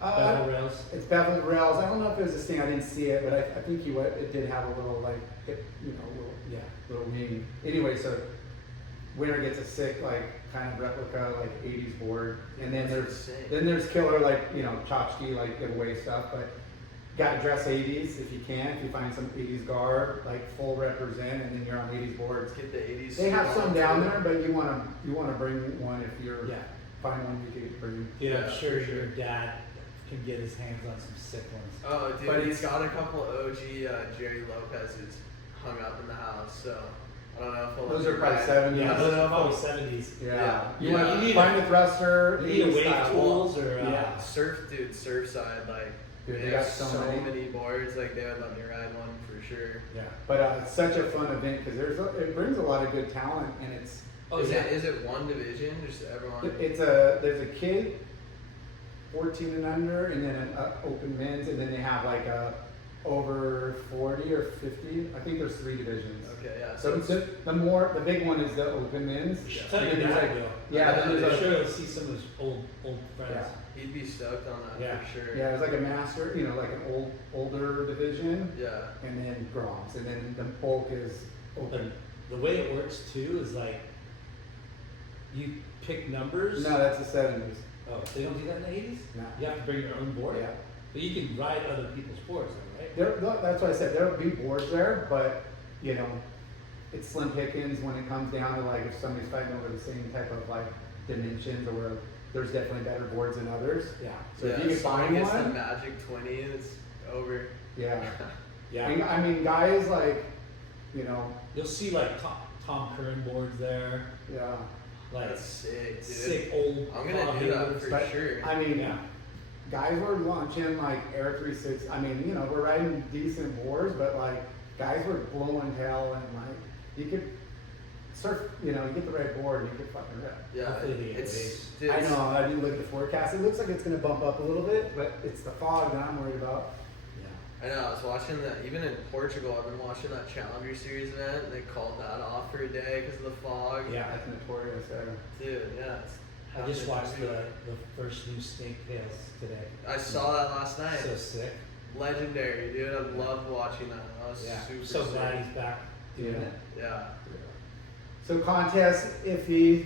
Uh, Battle rails? It's beveled rails. I don't know if it was a Sting. I didn't see it, but I think it did have a little like hip, you know, Yeah. little wing. Anyway, so winner gets a sick like kind of replica like 80s board, and then That's there's insane. killer like, you know, tchotchke like giveaway stuff, but got to dress 80s if you can. If you find some 80s garb, like full represent, and then you're on 80s boards. Let's get the 80s. They have suit some on, down too. there, but you want to bring one if you're Yeah. find one you could bring. Dude, I'm Yeah, sure for sure. your dad can get his hands on some sick ones. Oh, dude, But he's it's- got a couple OG Jerry Lopez's hung up in the house, so I don't know if he'll Those let are me probably ride. 70s. Yeah, I those don't know are if probably I'll- 70s. Yeah. Yeah. You Yeah. want You need find the thruster. You need a 80s wave style. tools or Yeah. Surfside, like Dude, they they have got so so many. many boards, like they would let me ride one for sure. Yeah. But it's such a fun event because it brings a lot of good talent, and it's Oh, is yeah. it one division? Just everyone? there's a kid, 14 and under, and then an open men's, and then they have like a over 40 or 50. I think there's 3 divisions. Okay, yeah. So the big one is the open men's. You should And tell your then there's dad, like- Bill. yeah, then I'm there's sure a, he'll see some of his old friends. Yeah. He'd be stoked on that Yeah. for sure. yeah, it's like a master, you know, like an older division, Yeah. and then groms, and then the bulk is But open. the way it works too is like you pick numbers. No, that's the 70s. Oh, they don't do that in the 80s? No. You have to bring your own board? Yeah. But you can ride other people's boards, though, right? That's why I said there'll be boards there, but you know, it's slim pickings when it comes down to like if somebody's fighting over the same type of like dimensions, or where there's definitely better boards than others. Yeah. So yeah, if you can someone find gets the one, magic 20, it's over. yeah. Yeah. And, I mean, guys like, you know, You'll see like Tom Curran boards there, yeah. like That's sick, dude. sick old. I'm gonna Bob do that Haywards. for But, sure. I mean, Yeah. guys were launching like Air 360. I mean, you know, we're riding decent boards, but like guys were blowing hell, and like you could surf. You know, you get the right board, and you could fucking rip. Yeah, Hopefully they get it's, waves. dude, I know. I didn't look at the forecast. It looks like it's going to bump up a little bit, but it's the fog that I'm worried about. Yeah. I know. I was watching that. Even in Portugal, I've been watching that Challenger Series event. And they called that off for a day because of the fog. Yeah. That's notorious there. Dude, yeah. It's I just happening watched everywhere. the first new Snake Tales today. I saw that last night. So sick. Legendary, dude. I loved watching that. I was Yeah. super So sick. glad he's back doing Yeah. it. Yeah. So contest iffy,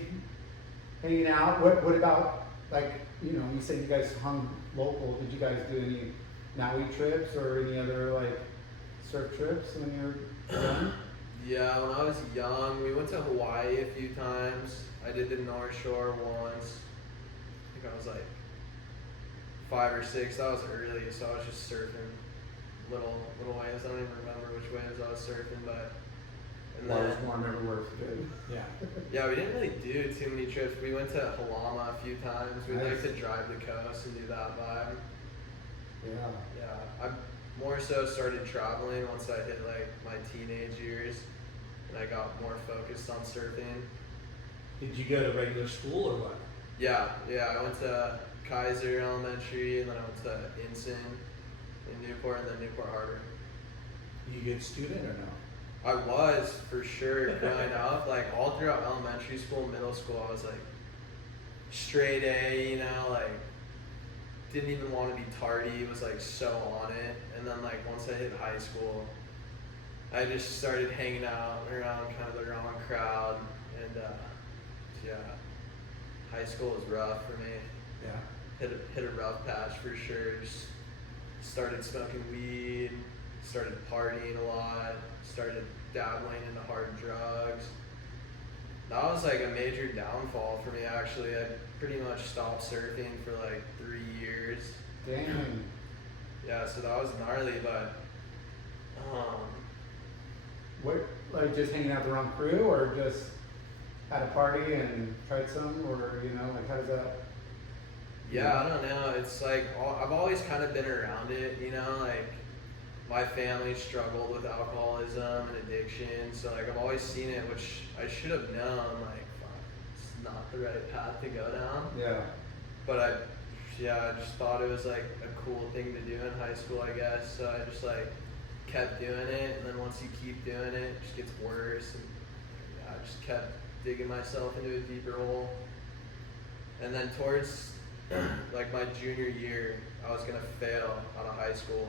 hanging out. What about like, you know, you said you guys hung local. Did you guys do any Maui trips or any other like surf trips when you were young? Yeah, when I was young, we went to Hawaii a few times. I did the North Shore once. I think I was like 5 or 6. That was early, so I was just surfing little waves. I don't even remember which waves I was surfing, but and Water's then warm everywhere, it's good. Yeah. yeah, we didn't really do too many trips. We went to Halama a few times. We like Nice. to drive the coast and do that vibe. Yeah. Yeah, I more so started traveling once I hit like my teenage years, and I got more focused on surfing. Did you go to regular school or what? Yeah, I went to Kaiser Elementary, and then I went to Ensign in Newport, and then Newport Harbor. You a good student or no? I was for sure growing up, like all throughout elementary school, middle school, I was like straight A, you know, like didn't even want to be tardy, was like so on it. And then like once I hit high school, I just started hanging out around kind of the wrong crowd, and yeah, high school was rough for me. Yeah. Hit a rough patch for sure. Just started smoking weed, started partying a lot, started dabbling into hard drugs. That was like a major downfall for me actually. I pretty much stopped surfing for like 3 years. Dang. Yeah, so that was gnarly, but What, like just hanging out with the wrong crew, or just had a party and tried some, or you know, like how does that? yeah, I don't know. It's like I've always kind of been around it, you know, like my family struggled with alcoholism and addiction, so like I've always seen it, which I should have known, like fuck, it's not the right path to go down. Yeah. But I just thought it was like a cool thing to do in high school, I guess. So I just like kept doing it, and then once you keep doing it, it just gets worse. And yeah, I just kept digging myself into a deeper hole. And then towards like my junior year, I was gonna fail out of high school.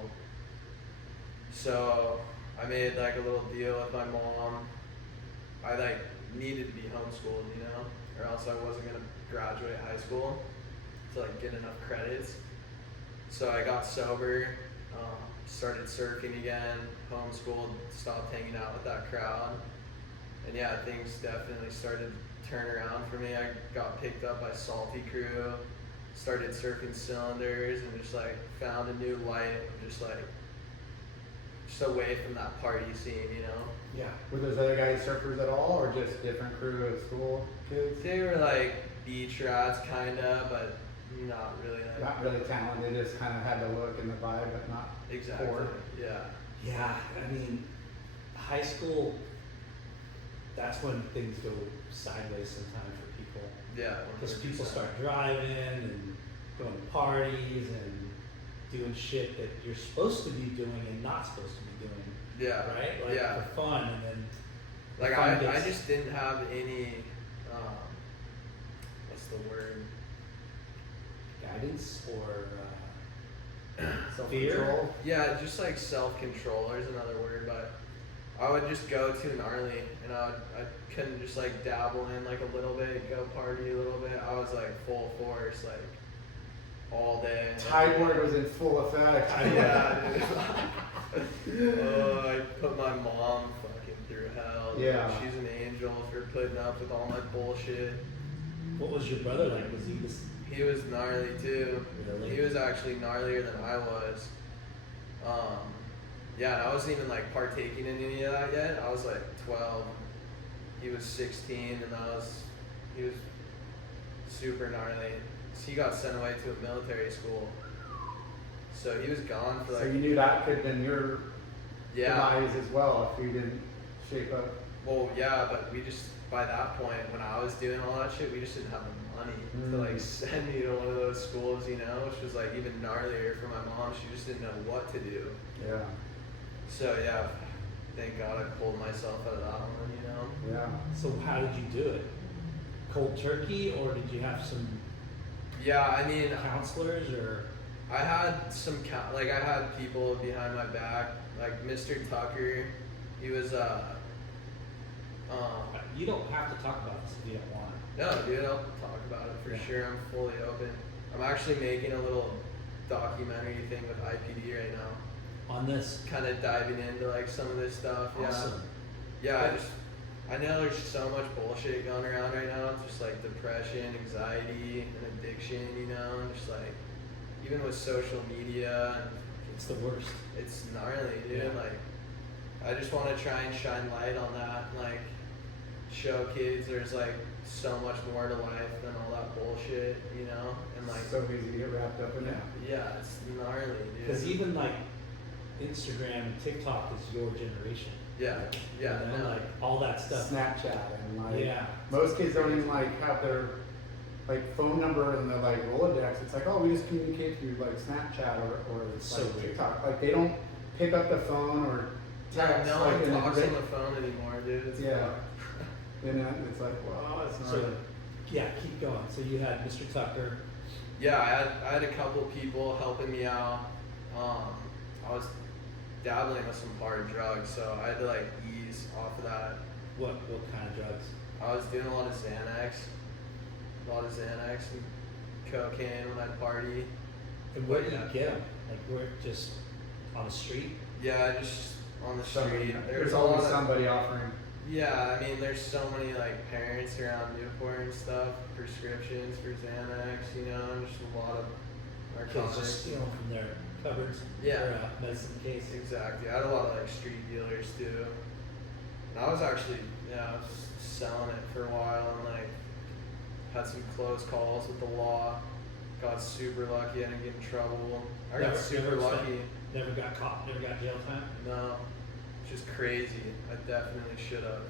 So I made like a little deal with my mom. I like needed to be homeschooled, you know, or else I wasn't gonna graduate high school to like get enough credits. So I got sober, started surfing again, homeschooled, stopped hanging out with that crowd. And yeah, things definitely started to turn around for me. I got picked up by Salty Crew, started surfing cylinders, and just like found a new light of just away from that party scene, you know? Yeah. Were those other guys surfers at all, or just different crew of school kids? They were like beach rats kinda, but not really like Not really talented, just kind of had the look and the vibe, but not exactly. core. Yeah. Yeah, I mean, high school, that's when things go sideways sometimes for people. Yeah. Because 100%. people start driving and going to parties and doing shit that you're supposed to be doing and not supposed to be doing. Yeah. Right? Like yeah. for fun, and then Like fun I gets- just didn't have any what's the word? guidance or Self-control. Yeah, just like self-control is another word, but I would just go too gnarly, and I couldn't just like dabble in like a little bit, go party a little bit. I was like full force, like all day. TyBorg was in full effect. Yeah, dude. Oh, I put my mom fucking through hell. dude. Yeah. She's an angel for putting up with all my bullshit. what was your brother like? Was he just He was gnarly too. Really? He was actually gnarlier than I was. Yeah, and I wasn't even like partaking in any of that yet. I was like 12. He was 16, and he was super gnarly. So he got sent away to a military school. So he was gone for like. So you knew that could have been your Yeah. demise as well if you didn't shape up. Well, yeah, but we just by that point when I was doing all that shit, we just didn't have the money to like send me to one of those schools, you know, which was like even gnarlier for my mom. She just didn't know what to do. Yeah. So yeah, thank God I pulled myself out of that one, you know. Yeah. so? How did you do it? Cold turkey, or did you have some Yeah, I mean, counselors, or I had some I had people behind my back, like Mr. Tucker. He was you don't have to talk about this if you don't want to. no, dude, I'll talk about it for Yeah. sure. I'm fully open. I'm actually making a little documentary thing with IPD right now, On this, kind of diving into like some of this stuff. awesome. Yeah. I know there's so much bullshit going around right now. It's just like depression, anxiety, and addiction, you know, and just like even with social media and It's the worst. It's gnarly, dude. Yeah. Like, I just want to try and shine light on that. Like, show kids there's like so much more to life than all that bullshit, you know? And like, so easy to get wrapped up in it. yeah, it's gnarly, dude. Because even like Instagram and TikTok is your generation. Yeah, yeah, You know, no. like all that stuff. Snapchat and like Yeah. most kids don't even like have their like phone number and their like Rolodex. It's like, oh, we just communicate through like Snapchat or So like weird. TikTok. Like they don't pick up the phone or text. No like, one and talks they- on the phone anymore, dude. It's Yeah. And then it's like, well, it's not. So, yeah, keep going. So you had Mr. Tucker. Yeah, I had a couple people helping me out. I was dabbling with some hard drugs, so I had to like ease off of that. What kind of drugs? I was doing a lot of Xanax and cocaine when I'd party. And where did Yeah. you get them? Like where? Just on the street? Yeah, just on the Somebody, street. there's a always lot of, somebody offering. yeah, I mean, there's so many like parents around Newport and stuff, prescriptions for Xanax, you know, just a lot of Kids narcotics. just stealing from their cupboards. Yeah. Or medicine case. Exactly. I had a lot of like street dealers too. And I was actually, I was selling it for a while and like had some close calls with the law. Got super lucky. I didn't get in trouble. I got super lucky. Never got caught. Never got jail time. No, just crazy. I definitely should have.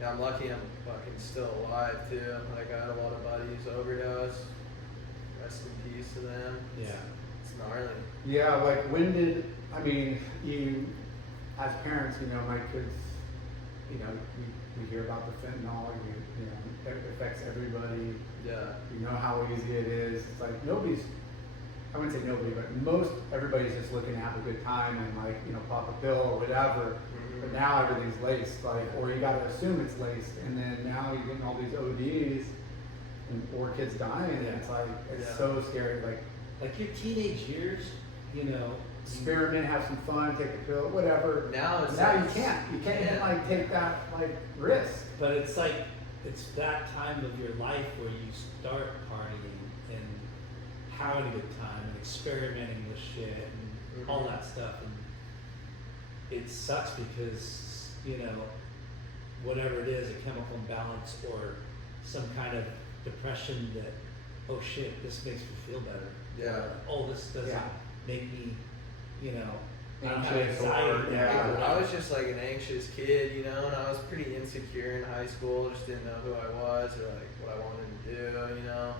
Yeah, I'm lucky I'm fucking still alive too. Like I had a lot of buddies overdose. Rest in peace to them. Yeah. It's gnarly. Yeah, like when did, I mean, you, as parents, you know, my kids, you know, we hear about the fentanyl, you know, it affects everybody. Yeah. You know how easy it is. It's like nobody's, I wouldn't say nobody, but everybody's just looking to have a good time and like, you know, pop a pill or whatever. Mhm. But now everything's laced, like, or you gotta assume it's laced, and then now you're getting all these ODs, or kids dying, and it's like, it's Yeah. so scary, like, Like your teenage years, you know. experiment, have some fun, take a pill, whatever. Now it's Now like, you can't even yeah. like take that like risk. But it's like it's that time of your life where you start partying and having a good time and experimenting with shit and all Mhm. that stuff. And it sucks because, you know, whatever it is, a chemical imbalance or some kind of depression that, oh shit, this makes me feel better. Yeah. Or, oh, this doesn't Yeah. make me, you know, I don't have Anxious or- anxiety. yeah. I was just like an anxious kid, you know, and I was pretty insecure in high school. Just didn't know who I was or like what I wanted to do, you know.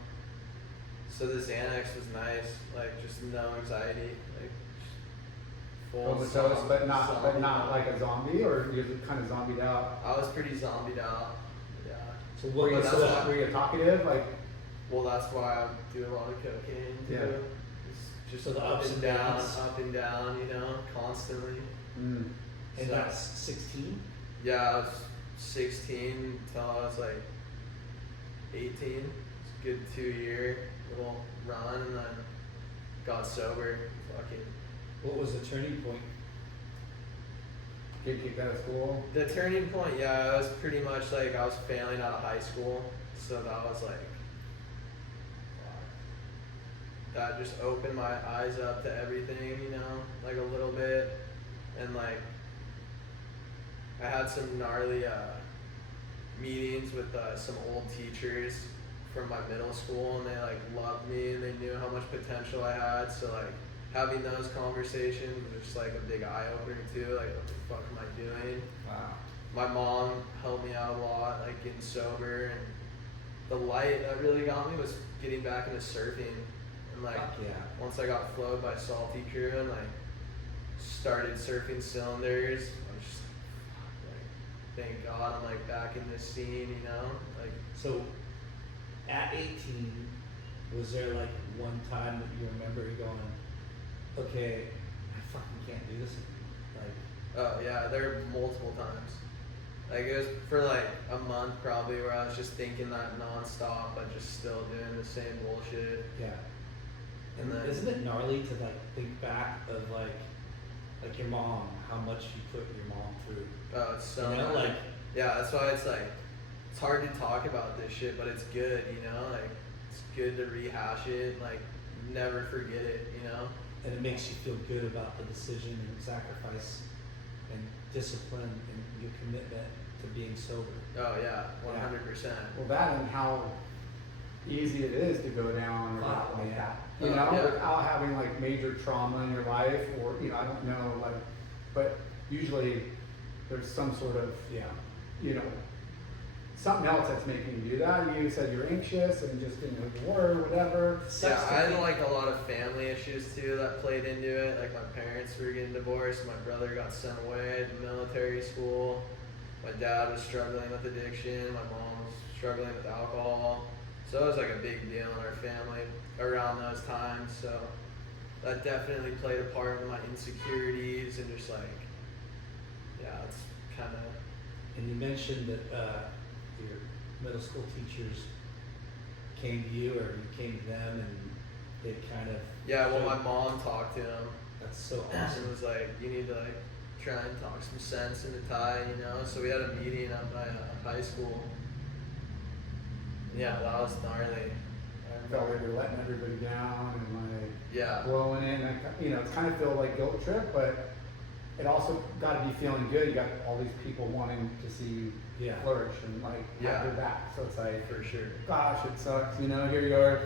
So the Xanax was nice, like just no anxiety, like just full Comatose, but not zombie not mode. like a zombie, or you're kind of zombied out. I was pretty zombied out. Yeah. So Were what you, was that's that? were you talkative? Like, Well, that's why I do a lot of cocaine too. Yeah. It's just So the up ups and and down, downs. up and down, you know, constantly. mm, And So- that's 16? Yeah, I was 16 until I was like 18. It's a good 2-year little run, and then got sober. Fucking What was the turning point? get kicked out of school. the turning point. Yeah, I was pretty much like I was failing out of high school, so that was like that just opened my eyes up to everything, you know, like a little bit, and like I had some gnarly meetings with some old teachers from my middle school, and they like loved me and they knew how much potential I had. So like having those conversations was just like a big eye opener too. Like what the fuck am I doing? Wow. My mom helped me out a lot, like getting sober, and the light that really got me was getting back into surfing. And like Fuck yeah. once I got flowed by Salty Crew and like started surfing cylinders, I was just like, thank God I'm like back in this scene, you know? Like So, at 18, was there like one time that you remember going, okay, I fucking can't do this anymore? oh yeah, there were multiple times. Like it was for like a month probably where I was just thinking that nonstop, but just still doing the same bullshit. Like, yeah. And then Isn't it gnarly to like think back of like your mom, how much you put your mom through? oh, it's so You know, gnarly. like- yeah, that's why it's like it's hard to talk about this shit, but it's good, you know. Like it's good to rehash it, like never forget it, you know. and it makes you feel good about the decision and sacrifice and discipline and your commitment to being sober. Oh yeah, 100%. Well, that and how easy it is to go down a route like that. You know, Yeah. without having like major trauma in your life, or you know, I don't know, like, but usually there's some sort of, you know, something else that's making you do that. You said you're anxious and just didn't know the word, whatever. Yeah, I had like a lot of family issues too that played into it. Like my parents were getting divorced, my brother got sent away to military school, my dad was struggling with addiction, my mom was struggling with alcohol. So it was like a big deal in our family around those times. So that definitely played a part in my insecurities and just like, yeah, it's kind of. And you mentioned that your middle school teachers came to you, or you came to them, and they kind of. Yeah, well, my mom talked to him. That's so And awesome. was like, you need to like try and talk some sense into Ty, you know. So we had a meeting at my high school. Yeah, that was gnarly. I felt like you're letting everybody down and like Yeah. blowing in. And, you know, it's kind of feel like guilt trip, but it also got to be feeling good. You got all these people wanting to see you Yeah. flourish and like Yeah. have your back. So it's like, For sure. gosh, it sucks. You know, here you are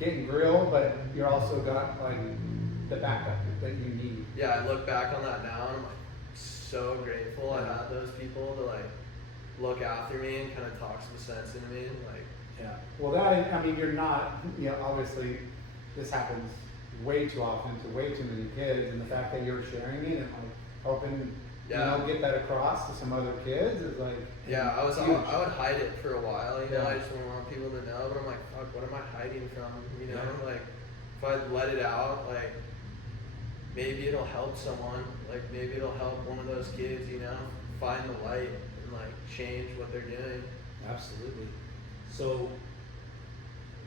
getting grilled, but you're also got like the backup that you need. Yeah, I look back on that now and I'm like so grateful I had those people to like look after me and kind of talk some sense into me. Like, Yeah. Well, that, I mean, you're not, you know, obviously this happens way too often to way too many kids, and the fact that you're sharing it and like helping, Yeah. you know, get that across to some other kids is like, yeah, I huge. would hide it for a while, you know, Yeah. I just didn't want people to know, but I'm like, fuck, what am I hiding from, you know, Yeah. like, if I let it out, like, maybe it'll help someone, like, maybe it'll help one of those kids, you know, find the light and, like, change what they're doing. Absolutely. So,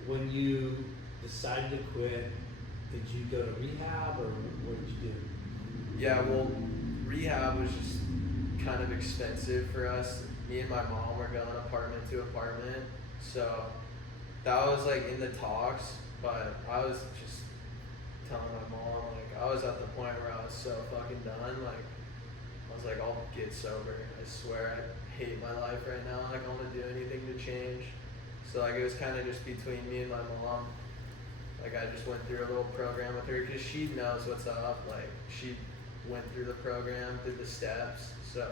when you decided to quit, did you go to rehab, or what did you do? Yeah, well, rehab was just kind of expensive for us. Me and my mom were going apartment to apartment, so that was like in the talks, but I was just telling my mom, like, I was at the point where I was so fucking done, like, I was like, I'll get sober. I swear I hate my life right now, like, I want to do anything to change. So, like, it was kind of just between me and my mom. Like, I just went through a little program with her because she knows what's up. Like, she went through the program, did the steps, so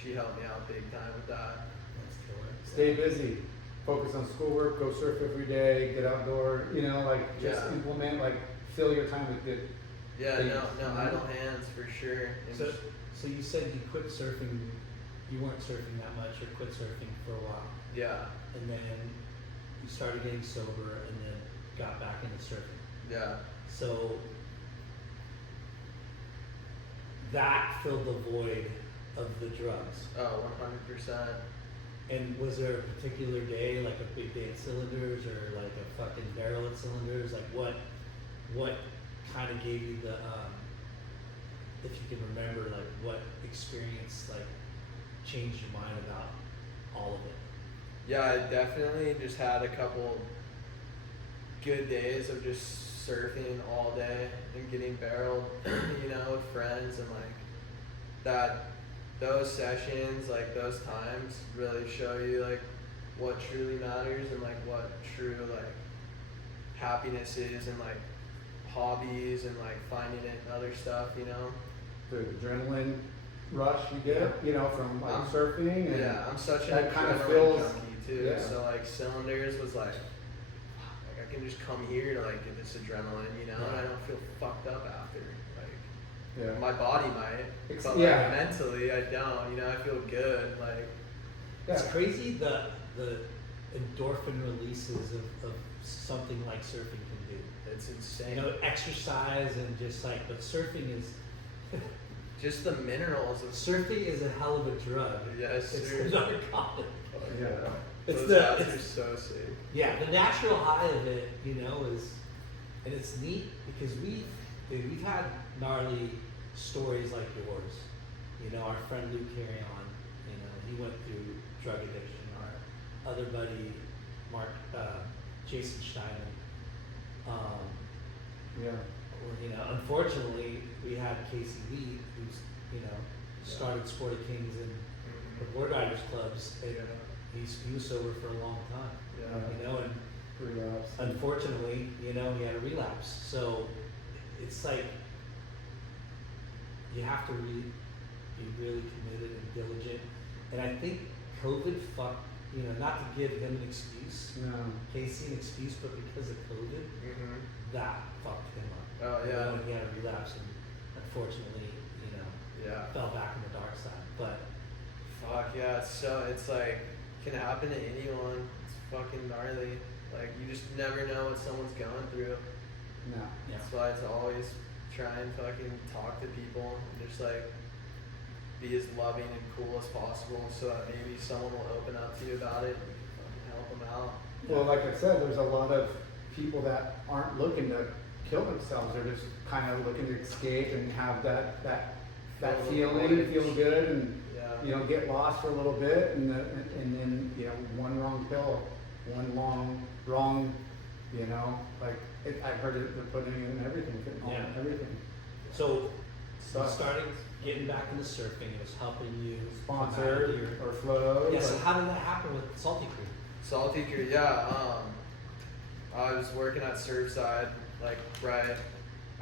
she helped me out big time with that. Let's do it. stay busy, focus on schoolwork, go surf every day, get outdoor, you know, like just Yeah. implement, like fill your time with good. Yeah, things, no, you know? idle hands for sure. And So, so you said you quit surfing, you weren't surfing that much, or quit surfing for a while, yeah, and then you started getting sober, and then got back into surfing. yeah. So that filled the void of the drugs. Oh, 100%. And was there a particular day, like a big day at Cylinders, or like a fucking barrel at Cylinders? Like what kind of gave you the, if you can remember, like what experience like changed your mind about all of it? Yeah, I definitely just had a couple good days of just surfing all day and getting barreled, you know, with friends, and like that, those sessions, like those times really show you like what truly matters and like what true like happiness is, and like hobbies and like finding it in other stuff, you know. The adrenaline rush you get, you know, from like Um, surfing and Yeah, I'm such an that kind of adrenaline feels- junkie too. yeah. So like Cylinders was like I can just come here to like get this adrenaline, you know, and I don't feel fucked up after. Like yeah. my body might, Ex- but yeah. like mentally I don't. You know, I feel good. Like Yeah. It's crazy the endorphin releases of something like surfing can do. it's You insane. know, exercise and just like, but surfing is Just the minerals of surfing is a hell of a drug. Yes, It's sir. the narcotic. Yeah. It's Those the guys are it's, so sick. yeah, the natural high of it, you know, is, and it's neat because we've had gnarly stories like yours. You know, our friend Luke Carry-On, you know, he went through drug addiction. Our other buddy, Jason Steinman, Yeah. Well, you know, unfortunately, we had Casey Lee, who's, you know, started Sporty Kings and the board riders clubs. He was sober for a long time. Yeah. You know, and Relapse. unfortunately, you know, he had a relapse. So it's like you have to be really committed and diligent. And I think COVID fucked, you know, not to give him an excuse, No. Casey an excuse, but because of COVID, that fucked him up. Oh, You yeah. know, he had a relapse and unfortunately, you know, Yeah. fell back in the dark side. But Fuck yeah, it's like can happen to anyone. It's fucking gnarly. Like you just never know what someone's going through. No. yeah. That's why it's always try and fucking talk to people and just like be as loving and cool as possible so that maybe someone will open up to you about it and fucking help them out. Well, like I said, there's a lot of people that aren't looking to kill themselves. They're just kind of looking to escape and have that feeling, feel good, and Yeah. you know, get lost for a little bit, and then you know, one wrong pill, one wrong, you know, like I've heard it, they're putting it in everything, Yeah. everything. So Sucks. starting getting back into surfing, it was helping you Sponsored come out of your- or flow. Yeah, so but- how did that happen with Salty Crew? Salty Crew, yeah. I was working at Surfside, like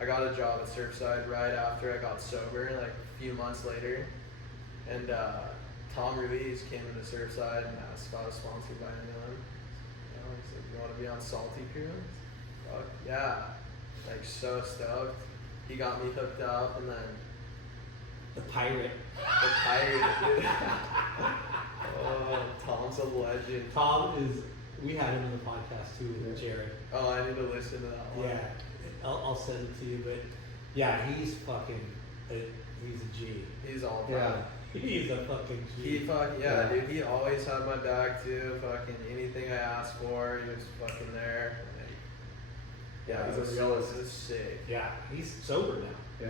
I got a job at Surfside right after I got sober, like a few months later. And Tom Ruiz came into Surfside and asked if I was sponsored by anyone. You know, he's like, "You want to be on Salty Crew?" Fuck yeah! Like so stoked. He got me hooked up, and then The pirate. the pirate, dude. Oh, Tom's a legend. Tom is, we had him in the podcast too with Yeah. Jared. Oh, I need to listen to that one. Yeah, I'll send it to you, but yeah, he's he's a G. He's all Yeah. time. He's a fucking G. He Yeah. dude. He always had my back too. Fucking anything I asked for, he was fucking there. Yeah, he's it was, a realist. It was sick. Yeah, he's sober now. Yeah.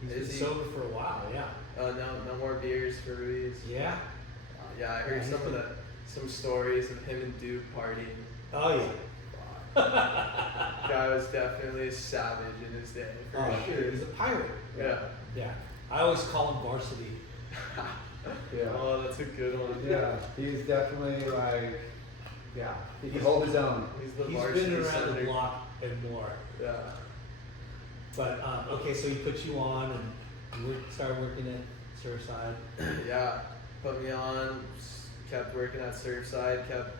He's Is been he? sober for a while, yeah. No more beers for Ruiz. Yeah? Yeah, I heard Yeah, some stories of him and Duke partying. Oh yeah. Guy was definitely a savage in his day, for Oh, sure. he's a pirate. Yeah. Yeah. I always call him varsity. Yeah. Oh, that's a good one. Yeah, he's definitely like, yeah, he can hold his own. He's the He's varsity been around the center. block and more. Yeah. But okay, so he put you on and you started working at Surfside. Yeah, put me on, kept working at Surfside, kept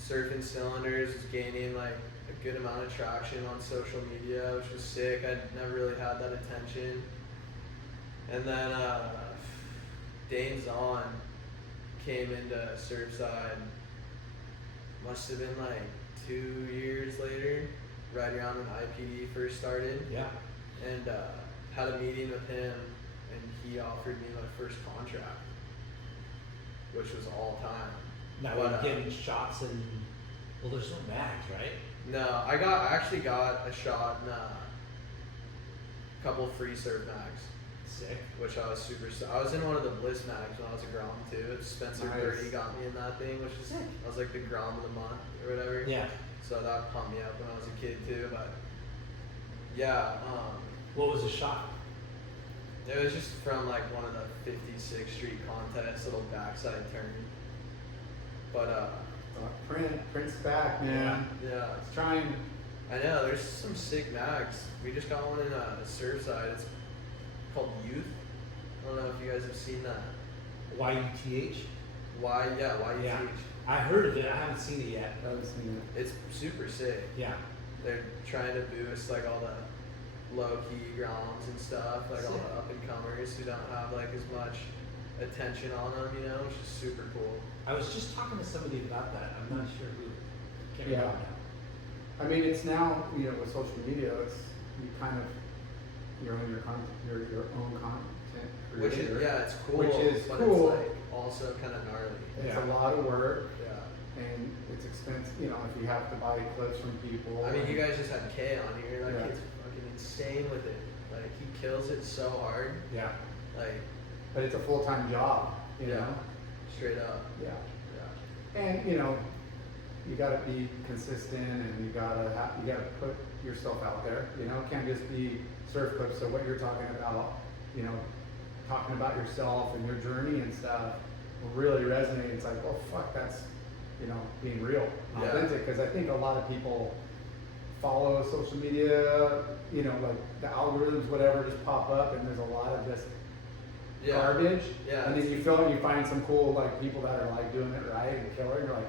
surfing cylinders, was gaining like a good amount of traction on social media, which was sick. I never really had that attention. And then Dane Zahn came into Surfside, must have been like 2 years later, right around when IPD first started. Yeah. And had a meeting with him, and he offered me my first contract, which was all time. Now But, we're getting shots and well, there's no mags, right? No, I actually got a shot in a couple free surf mags, Sick. which I was super. I was in one of the Bliss mags when I was a Grom too. Spencer Nice. Birdie got me in that thing, which is Sick. I was like the Grom of the month or whatever. Yeah. So that pumped me up when I was a kid too. But yeah, What was the shot? it was just from like one of the 56th Street contests, little backside turn. But Print's back, man. yeah, Let's try and, I know there's some sick mags. We just got one in Surfside. It's called Youth. I don't know if you guys have seen that. YUTH? Why you Yeah. teach? I heard of it. I haven't seen it yet. that was, you know, It's super sick. Yeah. They're trying to boost like all the low key groms and stuff, like all Sick. the up and comers who don't have like as much attention on them, you know, which is super cool. I was just talking to somebody about that. I'm not sure who. Can't Yeah. remember now. I mean, it's now, you know, with social media, it's, you kind of, you're on your content, your own content Which creator. is it's cool, Which is but cool. it's like also kind of gnarly. It's Yeah. a lot of work, Yeah. and it's expensive, you know, if you have to buy clips from people. I mean, you and- guys just had Kay on here. That Yeah. kid's fucking insane with it. Like he kills it so hard. Yeah. Like But it's a full-time job, you know? straight up. Yeah. Yeah. And, you know, you gotta be consistent, and you gotta put yourself out there. You know, it can't just be surf clips. So what you're talking about, you know, talking about yourself and your journey and stuff, really resonates. It's like, oh fuck, that's, you know, being real, Yeah. authentic. Because I think a lot of people follow social media, you know, like the algorithms, whatever, just pop up, and there's a lot of just Yeah. garbage. Yeah. And then you feel like you find some cool like people that are like doing it right and killer, and you're like,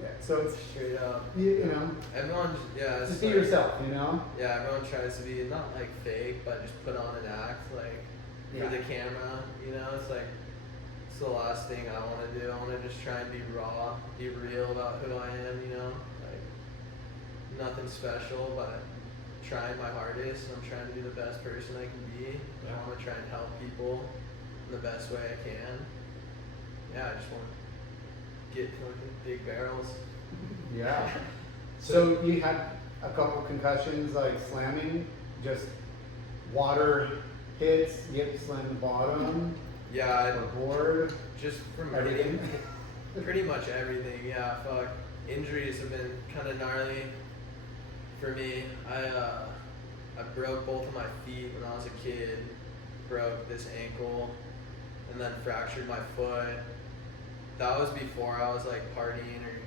yeah. So it's, Straight up. you know, Everyone, yeah. It's just be like- yourself, you know. Yeah, everyone tries to be not like fake, but just put on an act like Yeah. for the camera. You know, it's like it's the last thing I want to do. I want to just try and be raw, be real about who I am. You know, like nothing special, but trying my hardest. I'm trying to be the best person I can be. Yeah. I want to try and help people in the best way I can. Yeah, I just want to get fucking big barrels. Yeah. So you had a couple concussions, like slamming, just water hits, you get to slam the bottom, Yeah, or board, just from everything. Pretty much everything, yeah. Fuck. Injuries have been kind of gnarly for me. I broke both of my feet when I was a kid. Broke this ankle, and then fractured my foot. That was before I was like partying or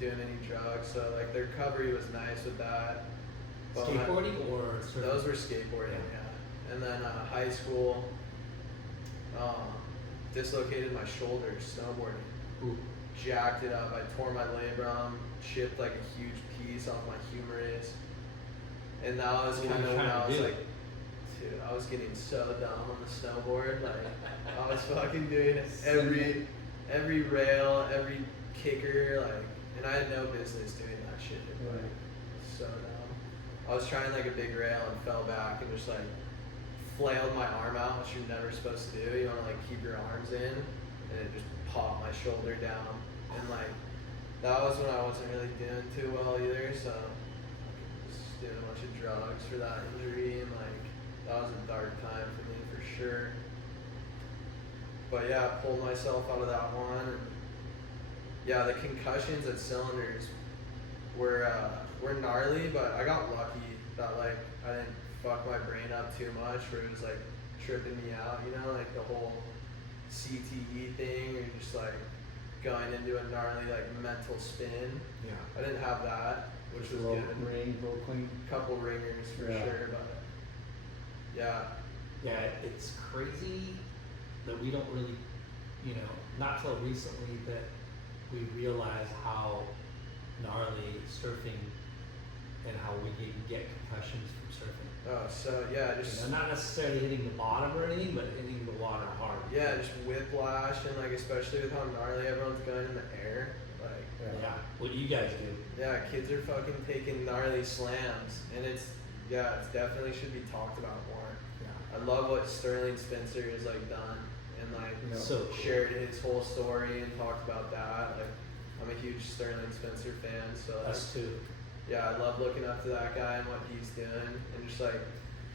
doing any drugs. So like the recovery was nice with that. But when I- Skateboarding or surfing? Those were skateboarding, yeah. And then high school, dislocated my shoulder snowboarding. Ooh. Jacked it up. I tore my labrum, chipped like a huge piece off my humerus. And that was What were kind you of when trying I to was do? like, dude, I was getting so dumb on the snowboard. Like, I was fucking doing every rail, every kicker, like, and I had no business doing that shit. Like, so dumb. I was trying like a big rail and fell back and just like flailed my arm out, which you're never supposed to do. You want to like keep your arms in, and it just popped my shoulder down. And like, that was when I wasn't really doing too well either, so just doing a bunch of drugs for that injury, and like, that was a dark time for me for sure. But yeah, I pulled myself out of that one. And yeah, the concussions at cylinders were gnarly, but I got lucky that like I didn't fuck my brain up too much, where it was like tripping me out, you know, like the whole CTE thing, where you're just like going into a gnarly like mental spin. Yeah. I didn't have that, which was real good. ring, real clean. Couple ringers for Yeah. sure, but yeah. Yeah, it's crazy that we don't really, you know, not till recently that we realize how gnarly surfing and how we can get concussions from surfing. Oh, so yeah, You just know, not necessarily hitting the bottom or anything, but hitting the water hard. yeah, just whiplash, and like especially with how gnarly everyone's going in the air, like Yeah. What do you guys do? yeah, kids are fucking taking gnarly slams, and it's definitely should be talked about more. Yeah. I love what Sterling Spencer has like done, and like You know, So cool. shared his whole story and talked about that. Like, I'm a huge Sterling Spencer fan, so like, Us too. yeah, I love looking up to that guy and what he's doing, and just like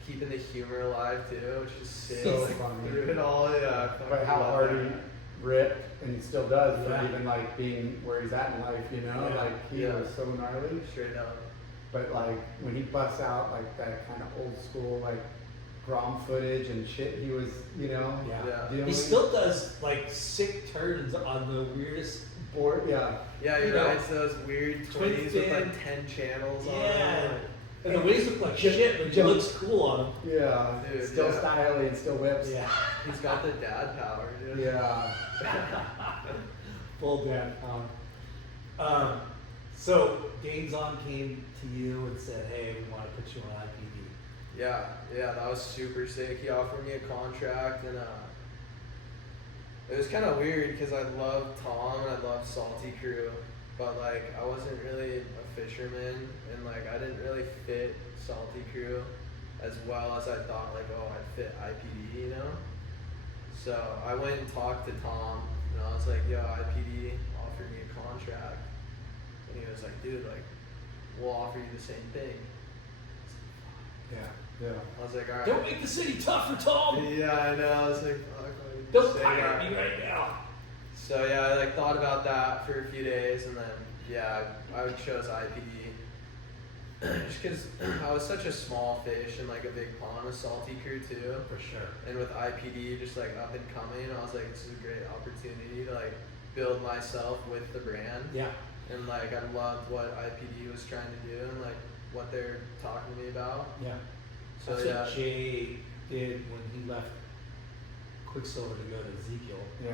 keeping the humor alive too, which is sick. So like, funny. through it all, yeah. I But fucking how love hard that he guy. ripped, and he still does, Yeah. for even like being where he's at in life, you know, Yeah. like he Yeah. was so gnarly. Straight up. But like when he busts out like that kind of old school like Grom footage and shit, he was, you know, Yeah. Yeah. dealing He still does like sick turns on the weirdest. board, yeah. Yeah, he You know, rides those weird twin 20s with fin. like 10 channels on Yeah. them. And the waves look like shit, but it Jump. looks cool on him. Yeah, Dude, still yeah. stylish and still whips. Yeah. He's got the dad power, dude. Yeah. Full dad power. So Gainzon came to you and said, "Hey, we want to put you on IPD." Yeah, that was super sick. He offered me a contract, and it was kind of weird because I love Tom and I love Salty Crew, but like I wasn't really a fisherman, and like I didn't really fit Salty Crew as well as I thought. Like, oh, I'd fit IPD, you know. So I went and talked to Tom, and I was like, yo, IPD offered me a contract, and he was like, dude, like we'll offer you the same thing. Yeah. Yeah. I was like, all right. Don't make the city tougher, Tom. Yeah, I know. I was like, fuck, why did you Don't say hire that? me right now. So yeah, I like thought about that for a few days, and then Yeah, I would chose IPD. Just because I was such a small fish in like a big pond with Salty Crew too. For sure. And with IPD just like up and coming, I was like, this is a great opportunity to like build myself with the brand. Yeah. And like I loved what IPD was trying to do and like what they're talking to me about. Yeah. So That's yeah. what Jay did when he left Quicksilver to go to Ezekiel. Yeah.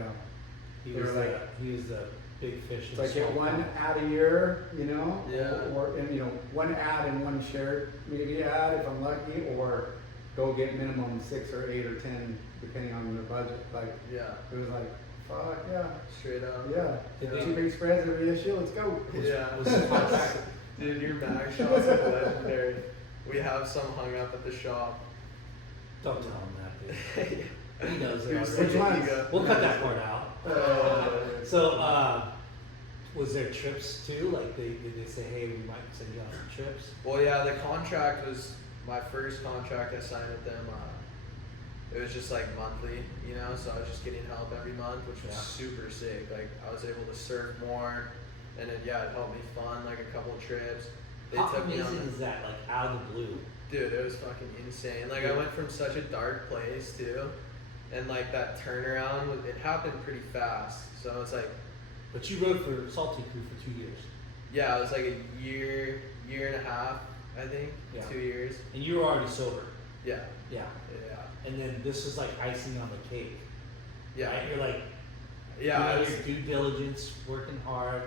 He They was were like- he was the big fish. It's in like the get small one pond. ad a year, you know? Yeah. Or, and you know, one ad and one shared media ad if I'm lucky, or go get minimum 6 or 8 or 10 depending on their budget. Like, Yeah, it was like, fuck, yeah, straight up. yeah. Did Yeah. they- 2 big spreads every issue, let's go. Yeah. Was the contract- Dude, your mag shots are legendary. We have some hung up at the shop. Don't tell him that, dude. He knows it Dude, already. such Which a ones? ego. We'll cut that part out. Uh, So, was there trips too? Like, did they say, hey, we might send you on some trips? Well, yeah, the contract was my first contract I signed with them. It was just like monthly, you know, so I was just getting help every month, which was Yeah. super sick. Like, I was able to surf more, and it helped me fund like a couple trips. They How took me amazing on. is that? Like, out of the blue. Dude, it was fucking insane. Like, I went from such a dark place too, and like that turnaround, it happened pretty fast. So it's like, But you rode for Salty Crew for 2 years. yeah, it was like a year and a half, I think, Yeah. 2 years. And you were already sober. Yeah, Yeah. yeah, And then this is like icing on the cake. yeah, Right? You're like, yeah. doing your due diligence, working hard,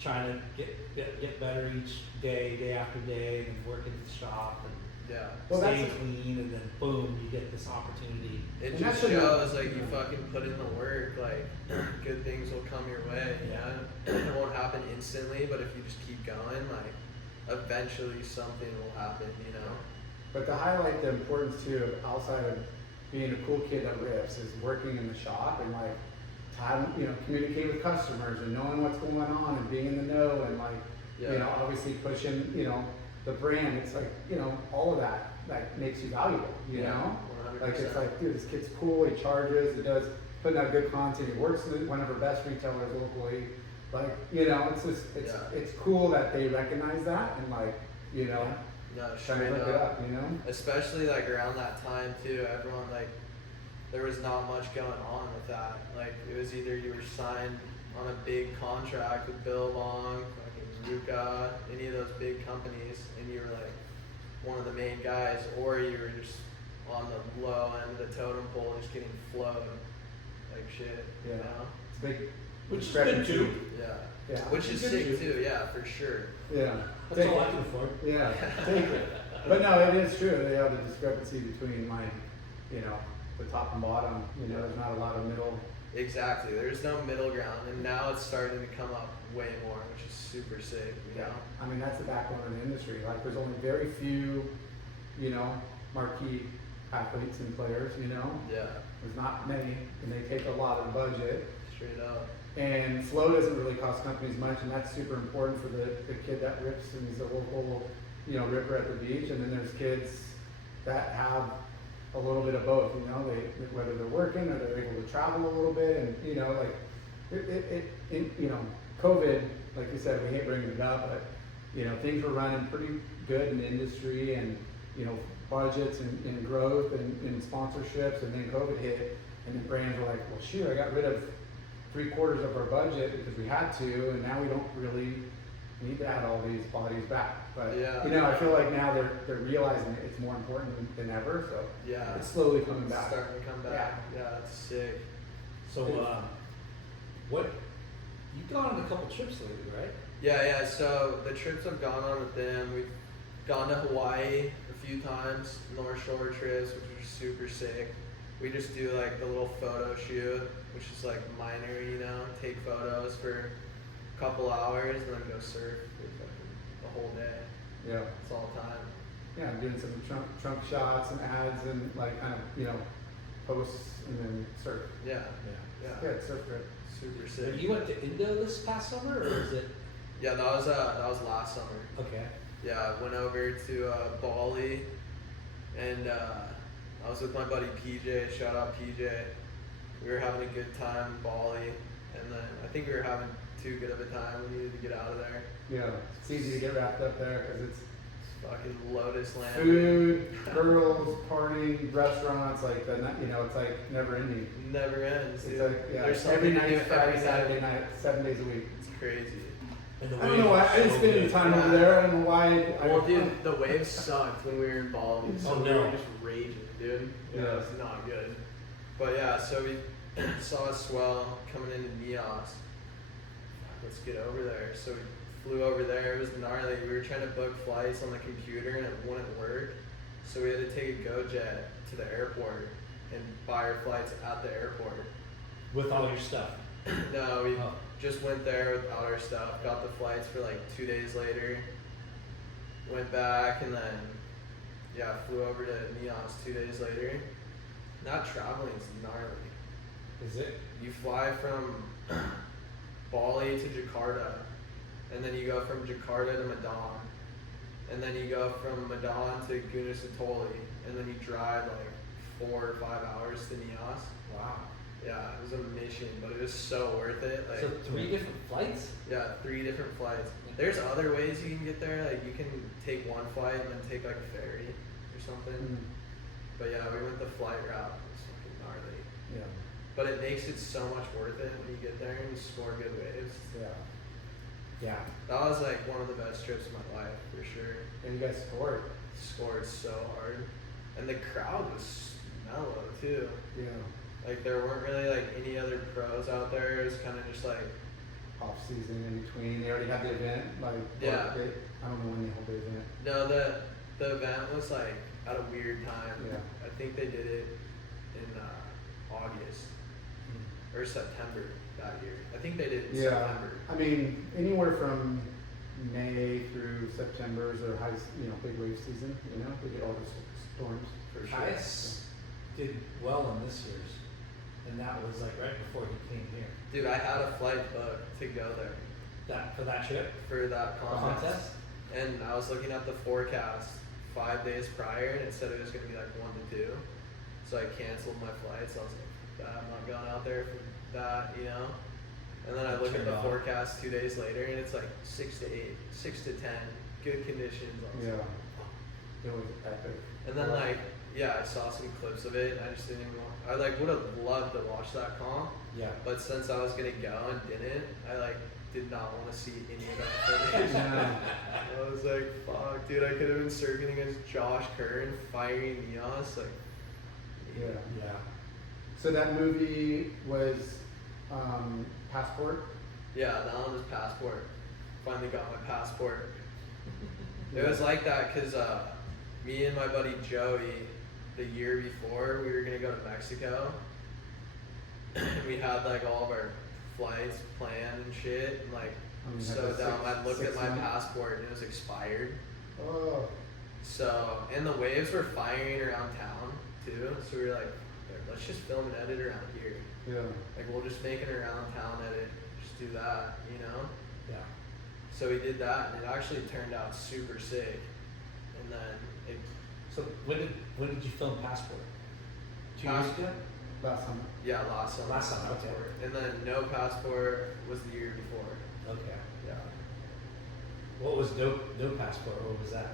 trying to get better each day after day, and working at the shop and Yeah. Well, staying that's- clean, and then boom, you get this opportunity. It And just that's shows a- like you yeah. fucking put in the work, like good things will come your way, you Yeah. know? It won't happen instantly, but if you just keep going, like eventually something will happen, you know? But to highlight the importance too of outside of being a cool kid that rips is working in the shop and like having, you know, communicate with customers and knowing what's going on and being in the know and like, Yeah. you know, obviously pushing, you know, the brand. It's like, you know, all of that like makes you valuable, you Yeah, know? 100%. Like it's like, dude, this kid's cool, he charges, he does putting out good content, he works with one of our best retailers locally. Like, you know, it's just Yeah. it's cool that they recognize that and like, you know, No, trying to straight look it up. up, you know? Especially like around that time too, everyone like there was not much going on with that. Like it was either you were signed on a big contract with Billabong, fucking Ruka, any of those big companies, and you were like one of the main guys, or you were just on the low end of the totem pole, just getting flowed like shit. Yeah. You know? It's big. Which is good discrepancy. too. Yeah. Yeah. Which is Good sick too. too. Yeah, for sure. Yeah. That's Take all I it. can afford. Yeah, take it. But no, it is true. They have the discrepancy between my, you know, the top and bottom. You know, there's not a lot of middle. Exactly. There's no middle ground, and now it's starting to come up way more, which is super sick. You know. I mean, that's the backbone of the industry. Like, there's only very few, you know, marquee athletes and players. You know, Yeah. there's not many, and they take a lot of budget. Straight up. And flow doesn't really cost companies much, and that's super important for the kid that rips and is a local, you know, ripper at the beach. And then there's kids that have a little bit of both, you know, whether they're working or they're able to travel a little bit, and you know, like you know, COVID, like you said, we hate bringing it up, but you know, things were running pretty good in the industry, and you know, budgets and growth and sponsorships, and then COVID hit, and the brands were like, well, shoot, I got rid of 3/4 of our budget because we had to, and now we don't really need to add all these bodies back. But Yeah. you know, I feel like now they're realizing it's more important than ever. So Yeah. it's slowly coming It's back. starting to come back. Yeah, it's sick. So, what? You've gone on a couple trips lately, right? Yeah. So the trips I've gone on with them, we've gone to Hawaii a few times, North Shore trips, which are super sick. We just do like the little photo shoot, which is like minor, you know, take photos for a couple hours and then go surf for fucking the whole day. Yeah, It's all time. yeah, I'm doing some trunk shots and ads and like kind of, you know, posts and then surf. Yeah. Yeah. Yeah. Yeah, surf trip. Super So sick. you went to Indo this past summer, or is it? Yeah, that was last summer. Okay. Yeah, I went over to Bali, and I was with my buddy PJ. Shout out PJ. We were having a good time in Bali. And then I think we were having too good of a time. We needed to get out of there. Yeah, it's easy to get wrapped up there because it's Fucking Lotus Land. food, girls, partying, restaurants, like the you know, it's like never ending. Never ends, dude. It's like yeah, There's every something to do night, Friday, every Saturday night. night, 7 days a week. It's crazy. And the I don't know why. I didn't spend any time over there. I don't know why. Well, dude, the waves sucked when we were in Bali. So Oh, we no. were just raging, dude. Yeah. It was not good. But yeah, so we saw a swell coming into Nias. Let's get over there. So we flew over there. It was gnarly. We were trying to book flights on the computer and it wouldn't work. So we had to take a GoJet to the airport and buy our flights at the airport. With all your stuff. No, we Oh. just went there without our stuff, got the flights for like 2 days later, went back, and then, yeah, flew over to Nias 2 days later. That traveling's gnarly. Is it? You fly from Bali to Jakarta, and then you go from Jakarta to Medan, and then you go from Medan to Gunung Sitoli, and then you drive like 4 or 5 hours to Nias. Wow. Yeah, it was a mission, but it was so worth it. Like, So 3 different flights? yeah, 3 different flights. There's other ways you can get there. Like you can take one flight and then take like a ferry or something. Mm, But yeah, we went the flight route. It was fucking gnarly. yeah, But it makes it so much worth it when you get there and you score good waves. yeah. Yeah. That was like one of the best trips of my life for sure. And you guys scored. Scored so hard, and the crowd was mellow too. Yeah. Like there weren't really like any other pros out there. It was kind of just like Off season in between. They already had the event. Like Yeah. I don't know when they hold the event. no, the event was like at a weird time. Yeah. I think they did it in August or September that year. I think they did it in Yeah. September. I mean, anywhere from May through September is their high, big wave season. You know, they get all the storms. For sure. Nias did well in this year's, and that was like right before he came here. Dude, I had a flight booked to go there That for that trip for that contest. contest. And I was looking at the forecast 5 days prior, and it said it was going to be like 1 to 2. So I canceled my flights. I was like, I'm not going out there for that, you know? And then I look at Turned the on. forecast 2 days later, and it's like 6 to 8, 6 to 10, good conditions. I was Yeah. like, It was epic. and then like, yeah, I saw some clips of it, and I just didn't even want. I like would have loved to watch that comp, Yeah. but since I was gonna go and didn't, I like did not want to see any of that footage. Yeah. I was like, fuck, dude, I could have been surfing against Josh Kern, firing Nias, like. Yeah. Yeah. So that movie was Passport. Yeah, that one was Passport. Finally got my passport. It was like that because me and my buddy Joey, the year before, we were gonna go to Mexico. We had like all of our flights planned and shit, and like Oh, you had so the dumb. I looked at 6 my month? passport and it was expired. Oh. So and the waves were firing around town too. So we were like, let's just film and edit around here. Yeah. Like we'll just make an around town edit, just do that, you know. Yeah. So we did that, and it actually turned out super sick. And then it, So when did you film Passport? 2 Pass- years ago? Last summer. yeah, last summer. Last summer, okay. Passport. And then No Passport was the year before. Okay. Yeah. What was No Passport? What was that?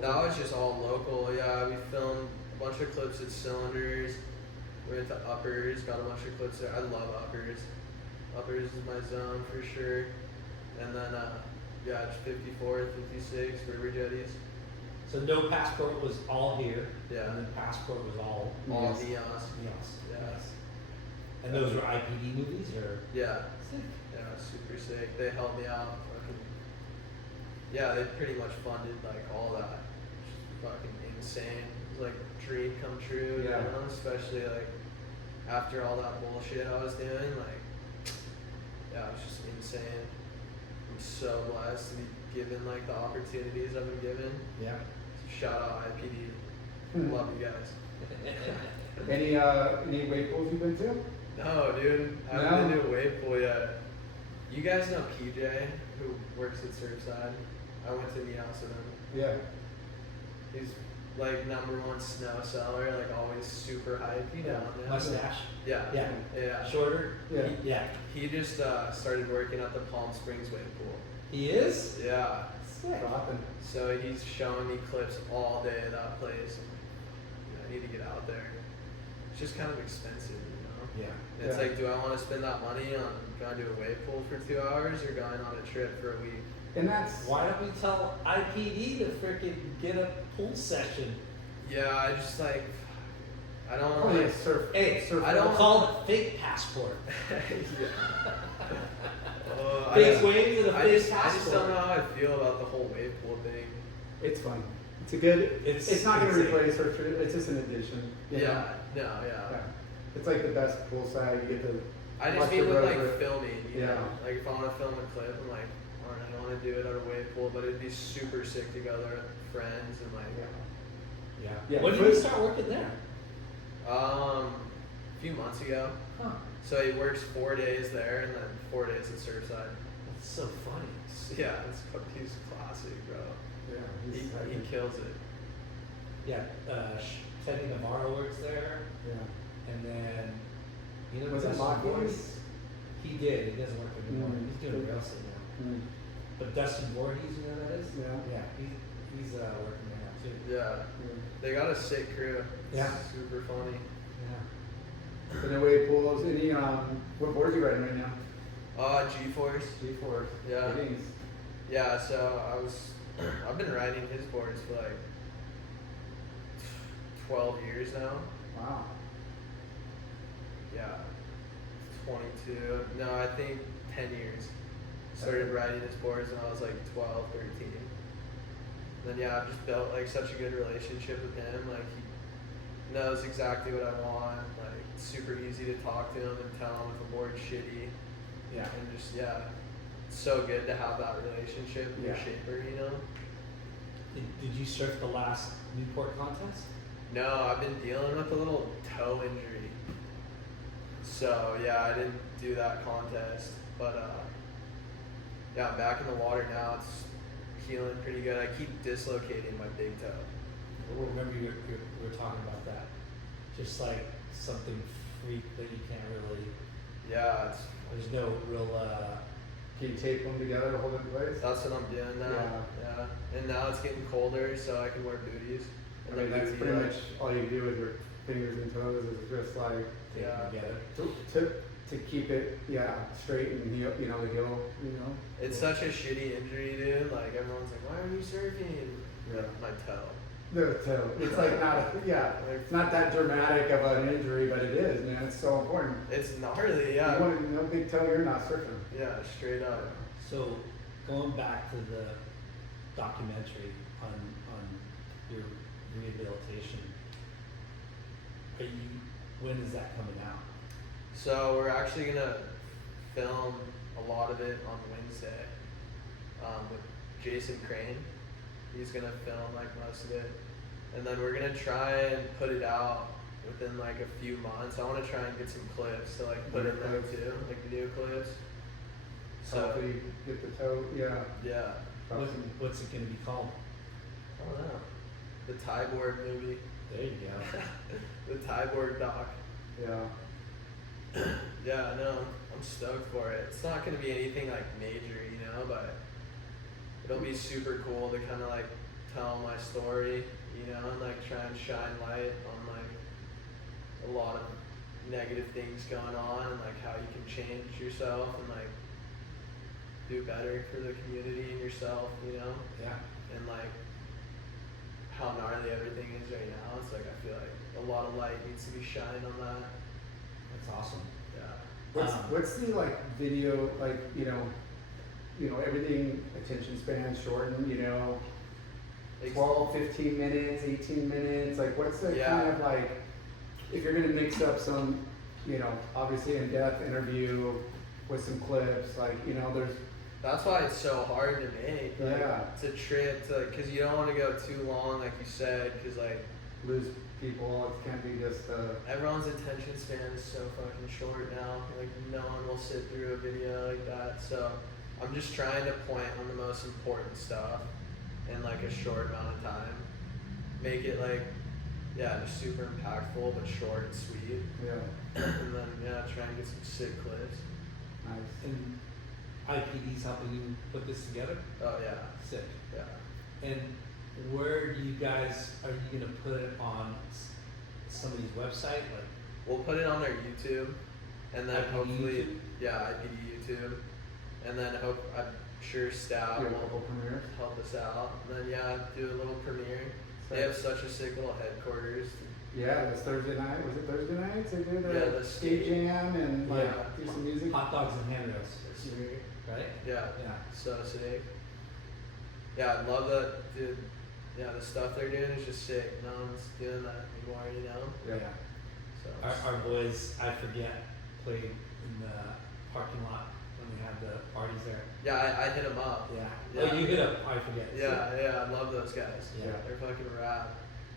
That was just all local. Yeah, we filmed a bunch of clips at Cylinders. We went to Uppers, got a bunch of clips there. I love Uppers. Uppers is my zone for sure. And then, yeah, just 54, 56, River Jetties. So No Passport was all here. Yeah. And then Passport was all All Yes. Nias. Nias. Yeah. Nice. And those were IPD movies, or? Yeah. Sick. Yeah, super sick. They helped me out. Fucking, yeah, they pretty much funded like all that. Just fucking insane. It was like dream come true. Yeah. You know? Especially like after all that bullshit I was doing. Like, yeah, it was just insane. I'm so blessed to be given like the opportunities I've been given. Yeah. Shout out IPD. Hmm. Love you guys. Any wave pools you've been to? No, dude. I No? haven't been to a wave pool yet. You guys know PJ, who works at Surfside? I went to Nias with him. Yeah. He's like #1 snow seller, like always super hyped. You know, him. Mustache. Yeah. Yeah. Shorter. Yeah. Yeah. He just started working at the Palm Springs wave pool. He is. Yeah. Sick. Dropping. So he's showing me clips all day at that place. I need to get out there. It's just kind of expensive, you know? Yeah. It's Yeah. like, do I want to spend that money on going to a wave pool for 2 hours or going on a trip for a week? And that's Why don't we tell IPD to freaking get a pool session? Yeah, I just like, I don't want probably to a surf. Hey, surf. I don't- we'll call it fake passport. I Fake just- waves and a I fake just passport. don't know how I feel about the whole wave pool thing. It's fun. It's a good. It's not going to insane. replace surf. It's just an addition. you know? Yeah, Yeah. It's like the best poolside. You get to. I just watch mean the with road like with- filming, you Yeah. know? Like if I want to film a clip, I'm like, alright, I don't want to do it at a wave pool, but it'd be super sick to go there with friends and like, Yeah. Yeah, When did you start working there? a few months ago. Huh. So he works 4 days there and then 4 days at Surfside. That's so funny. Yeah, he's classic, bro. Yeah. He kills it. Yeah. Teddy Navarro works there, Yeah. and then you know Was it Dustin Lockheed? Voorhees? He did. He doesn't work anymore. He's doing wrestling now. Mm. But Dustin Voorhees, you know who that is? Yeah. Yeah. He's working there now too. Yeah. They got a sick crew. It's Yeah. super funny. Yeah. So no wave pools. Any what board are you riding right now? G-Force. G4. Yeah. Fittings. Yeah, so I've been riding his boards for like 12 years now. Wow. Yeah. 22. No, I think 10 years. Started riding his boards when I was like 12, 13. Then yeah, I've just built like such a good relationship with him. Like he knows exactly what I want. Like it's super easy to talk to him and tell him if a board's shitty. Yeah. And just it's so good to have that relationship with your Yeah. shaper, you know? Did you surf the last Newport contest? No, I've been dealing with a little toe injury. So yeah, I didn't do that contest. But yeah, I'm back in the water now. It's healing pretty good. I keep dislocating my big toe. I remember you were talking about that. Just like something freak that you can't really. Yeah, There's no real. Can you tape them together to hold it in place? that's what I'm doing now. Yeah. And now it's getting colder, so I can wear booties. I mean, that's booty, pretty like- much all you do with your fingers and toes is just like Take Yeah. them together. to keep it, straight and heal, the heel, It's such a shitty injury, dude. Like everyone's like, "Why are you surfing?" Yeah. My toe. The toe. It's like it's not that dramatic of an injury, but it is, man. It's so important. It's gnarly, yeah. You want no big toe, you're not surfing. Yeah, straight up. So, going back to the documentary on your rehabilitation, when is that coming out? So we're actually gonna film a lot of it on Wednesday with Jason Crane. He's gonna film like most of it, and then we're gonna try and put it out within like a few months. I want to try and get some clips to like put in there too, like video clips. So Hopefully get the toe, yeah, What's it going to be called? I don't know. The Ty-Borg movie, There you go. the Ty-Borg doc. Yeah. Yeah, no, I'm stoked for it. It's not gonna be anything like major, but it'll be super cool to kind of like tell my story, and like try and shine light on like a lot of negative things going on and like how you can change yourself and like do better for the community and yourself, Yeah. and like how gnarly everything is right now. It's like I feel like a lot of light needs to be shined on that. That's awesome. Yeah. What's the video everything attention span shortened, 12, 15 minutes, 18 minutes, what's the kind of if you're gonna mix up some, obviously in-depth interview with some clips, there's That's why it's so hard to make. It's a trip to, cause you don't want to go too long, like you said, cause lose people, it can't be just everyone's attention span is so fucking short now. Like no one will sit through a video like that. So I'm just trying to point on the most important stuff in like a short amount of time. make it like, yeah, just super impactful but short and sweet. Yeah. And then yeah, try and get some sick clips. Nice. And IPD's helping you put this together? Oh yeah, Sick. yeah. And where do you guys, are you gonna put it on somebody's website? Like, We'll put it on their YouTube, and then IPD hopefully, YouTube? yeah, IPD YouTube, and then I'm sure staff Do a will couple premieres. help us out. And then yeah, do a little premiere. They have such a sick little headquarters. Yeah, it was Thursday night. Was it Thursday nights? They did Yeah, the the skate jam and like Yeah. do some music. hot dogs and handrails, right? Yeah, Yeah. so sick. Yeah, I love that, dude. Yeah, the stuff they're doing is just sick. No one's doing that anymore, you know? Yeah. So Our boys, I forget, played in the parking lot when we had the parties there. yeah, I hit them up. Yeah. Yeah. Oh, you hit up, I forget. Yeah, I love those guys. Yeah. They're fucking rad.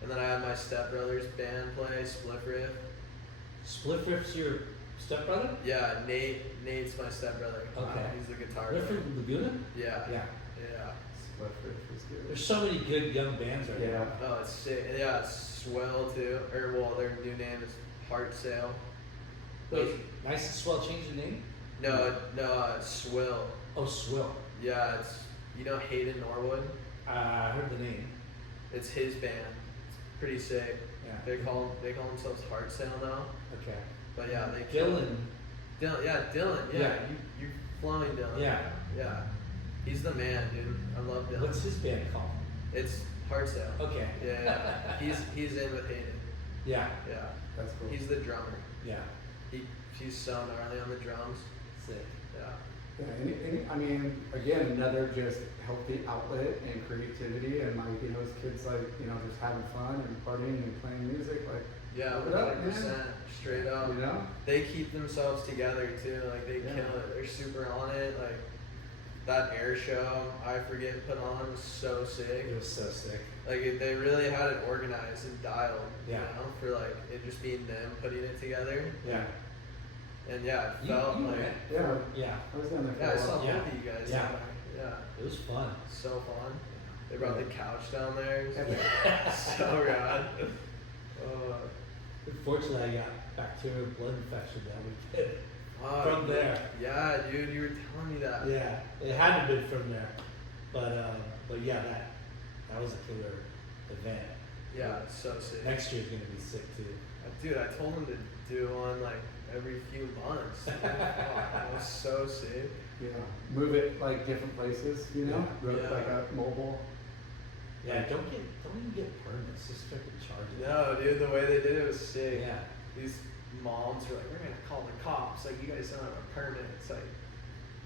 And then I had my stepbrother's band play, Split Riff. Split Riff's your stepbrother? Yeah, Nate's my stepbrother. Okay. He's the guitar They're player. from Laguna? Yeah. Yeah. Yeah. Split Fish was good. There's so many good young bands right Yeah. now. Oh, it's sick. Yeah, it's Swell too. Or well, their new name is Heart Sale. Wait, Nice and Swell changed the name? No, Swill. Oh, Swill. Yeah, it's Hayden Norwood. I heard the name. It's his band. It's pretty sick. Yeah. They call themselves Heart Sale now. Okay. But yeah, they kill Dylan. Dylan, yeah, Dylan. Yeah, Yeah. you're flowing Dylan. Yeah. Yeah. He's the man, dude. I love Dylan. What's his band called? It's Heart Sale. Okay. Yeah. He's in with Hayden. Yeah. Yeah. That's cool. He's the drummer. Yeah. He's so gnarly on the drums. Sick. Yeah. Yeah, I mean, again, another just healthy outlet and creativity, and like those kids like just having fun and partying and playing music, like Yeah, Live it up, 100%. Straight up. you know. They keep themselves together too. Like they Yeah. kill it. They're super on it. Like that air show I forget put on was so sick. It was so sick. Like they really had it organized and dialed. Yeah. You know, for like it just being them putting it together. Yeah. And yeah, it You felt went. like Yeah, Yeah. I was down there for yeah, I a saw while. Yeah. both of you guys. Yeah. down there. Yeah. It was fun. So fun. They brought the couch down there. It was so rad. Unfortunately, I got bacterial blood infection that weekend. Oh, From there. Yeah, dude, you were telling me that. Yeah, it had to have been from there. But yeah, that was a killer event. Yeah, it's so sick. Next year's gonna be sick too. Dude, I told him to do one like every few months. Dude. It was so sick. Yeah, move it like different places, Yeah. like a mobile. Yeah, don't even get permits. Just start to charge it. No, dude, the way they did it was sick. Yeah. These moms were like, we're gonna call the cops. Like, you guys don't have a permit. It's like,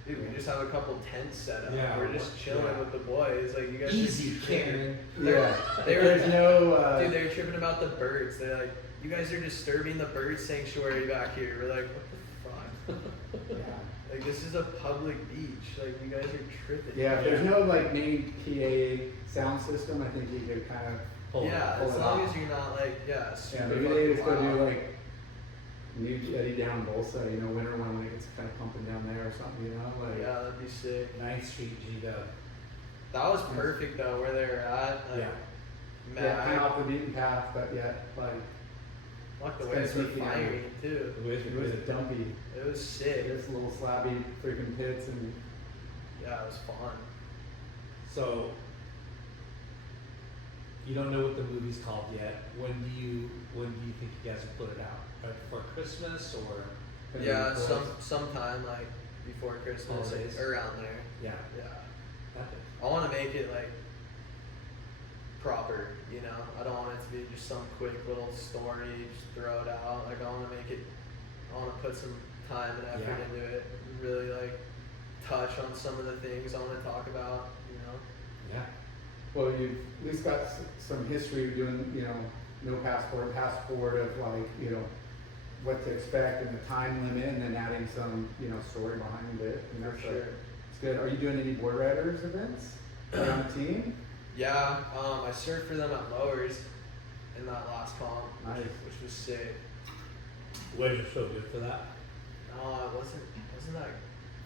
dude, we just have a couple tents set up. Yeah. We're just chilling Yeah. with the boys. Like, you guys Easy, are tripping. Karen. Yeah, They were- there's no. Dude, they were tripping about the birds. They're like, you guys are disturbing the bird sanctuary back here. We're like, what the fuck? yeah. Like, this is a public beach. Like, you guys are tripping. Yeah, if there's no like main PA sound system, I think you could kind of. Pull it. Yeah, pull as it long off. as you're not like, yeah, super Yeah, maybe they just go fucking do loud. like New Jetty down Bolsa, winter one when it gets kind of pumping down there or something, like. Yeah, that'd be sick. 9th Street G-Dub. That was perfect though, where they were at. Like, Yeah. Yeah, kind of Mac, off the beaten path, but yet like like the it's waves were kinda sneaky firing too. The waves it were was good. dumpy. It was sick. There's little slabby freaking pits and Yeah, it was fun. So you don't know what the movie's called yet. When do you think you guys will put it out? Like for Christmas or? Yeah, sometime like before Christmas, Holidays. around there. Yeah. Yeah. Nothing. I want to make it like proper, I don't want it to be just some quick little story, just throw it out. Like I want to make it, I want to put some time and effort Yeah. into it, and really like touch on some of the things I want to talk about. Yeah. well, you've at least got some history doing, no passport of like, what to expect and the time limit, and then adding some, story behind it. For so sure. It's good. Are you doing any board riders events on the team? Yeah, I surfed for them at Lowers in that last comp, Nice. which was sick. Wedge are so good for that. No, it wasn't that.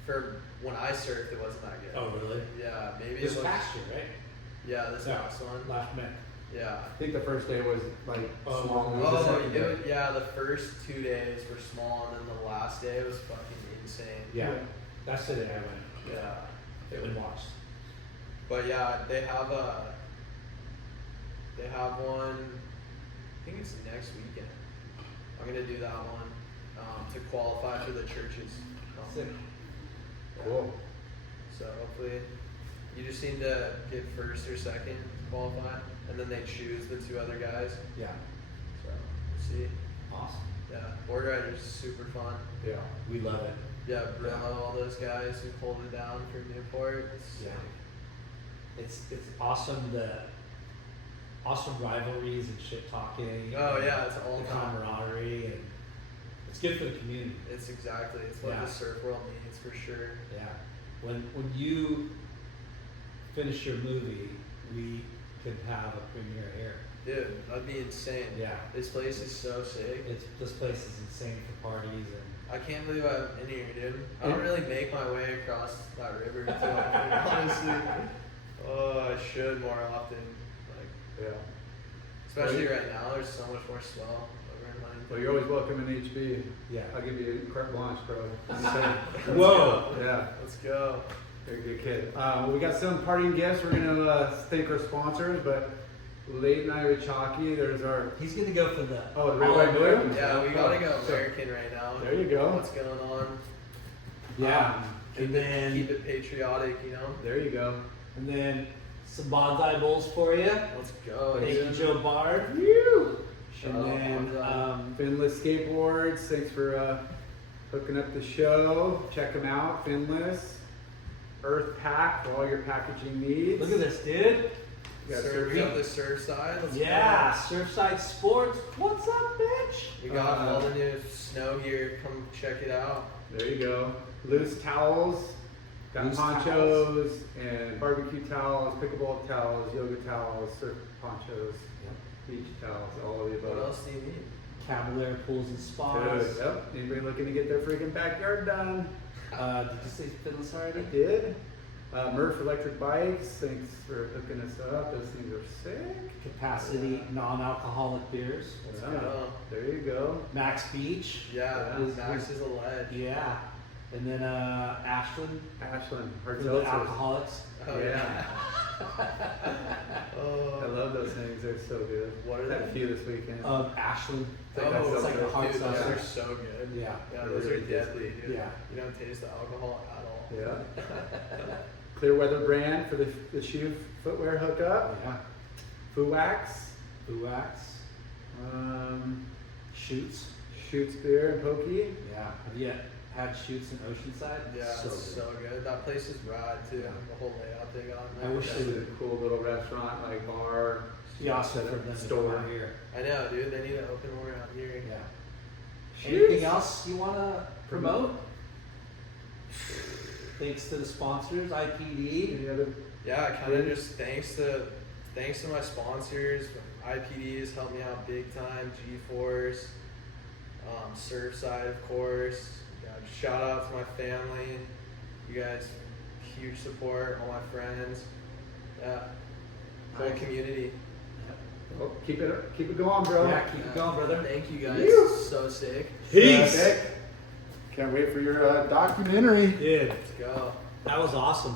For when I surfed, it wasn't that good. Oh really? Yeah, maybe This it was. past year, right? Yeah, this last one. Last May. Yeah. I think the first day was like Oh, small. oh, The second day. Yeah, the first 2 days were small, and then the last day was fucking insane. Yeah. That's the day I went. Yeah. It went watched. But yeah, they have one. I think it's next weekend. I'm gonna do that one to qualify for the churches. Sick. Yeah. Cool. So hopefully, you just need to get first or second to qualify, and then they choose the 2 other guys. Yeah. So we'll see. Awesome. Yeah, board riders super fun. Yeah. We love it. Yeah, Brillo, all those guys who pulled it down from Newport. Yeah. It's awesome, the awesome rivalries and shit talking. Oh yeah, it's all the time. camaraderie, and it's good for the community. It's what Yeah. the surf world needs for sure. Yeah. When you finish your movie, we could have a premiere here. Dude, that'd be insane. Yeah. This place is so sick. This place is insane for parties and I can't believe I'm in here, dude. I don't really make my way across that river too often, honestly. Oh, I should more often. Like, Yeah. especially right now, there's so much more swell over in Huntington. Well, you're always welcome in HB. yeah. I'll give you carte blanche, bro. Whoa. Yeah. Let's go. You're a good kid. We got some parting gifts. We're gonna thank our sponsors, but late night with Chalky. There's our He's gonna go for the the red, white, blue. Yeah, we gotta go So, American right now. there you go. What's going on? Yeah. Keep And then keep it patriotic, you know? There you go. and then some bonsai bowls for you. Let's go. Thank you, dude. Joe Bard. Shout And out then Bonsai. Finless Skateboards. Thanks for hooking up the show. Check them out. Finless. Earth Pack for all your packaging needs. Look at this, dude. You got We Surfside. got the Surfside. Let's Yeah, Surfside Sports. What's up, bitch? go. We got all the new snow gear. Come check it out. There you go. Loose towels. Got Loose ponchos and barbecue towels, pickleball towels, yoga towels, surf ponchos, beach towels, all of the What above. else do you need? Cavalier pools and Good. spas. Yep. Anybody looking to get their freaking backyard done? Did you say fitness I already? did. Murph Electric Bikes. Thanks for hooking us up. Those things are sick. Capacity non-alcoholic beers. Yeah, go. there you go. Max Beach. Yeah, Yeah. Max is a lead. Yeah. And then Ashland Ashland, hard for the seltzers. alcoholics. Oh Yeah. I Oh, love those things. They're so good. What are Had a they? few this weekend. Ashland. Oh, it's like a hard dude, those seltzer. are so good. Yeah. Yeah, those are Really deadly, tasty. dude. Yeah. You don't taste the alcohol at all. Yeah. Clearweather brand for the shoe footwear hookup. Yeah. Foo Wax. Buax. Shoots. Shoots beer and pokey. Yeah. Have you had shoots in Oceanside? Yeah, So it's good. so good. That place is rad too. Yeah. The whole layout they got. I wish This they is would. a cool little restaurant, like bar. Be awesome for them to Store. come out here. I know, dude. They need to open one out here. Yeah. Shoots. Anything else you want to promote? Thanks to the sponsors, IPD. Any other? Yeah, kind of just thanks to my sponsors. IPD has helped me out big time. G-Force, Surfside, of course. Yeah, shout out to my family. You guys, huge support. All my friends. Yeah, whole Nice. community. Well, keep it going, bro. Yeah, keep it going, brother. Thank you guys. Phew. So sick. Sick. Can't wait for your documentary. Dude, Let's go. that was awesome.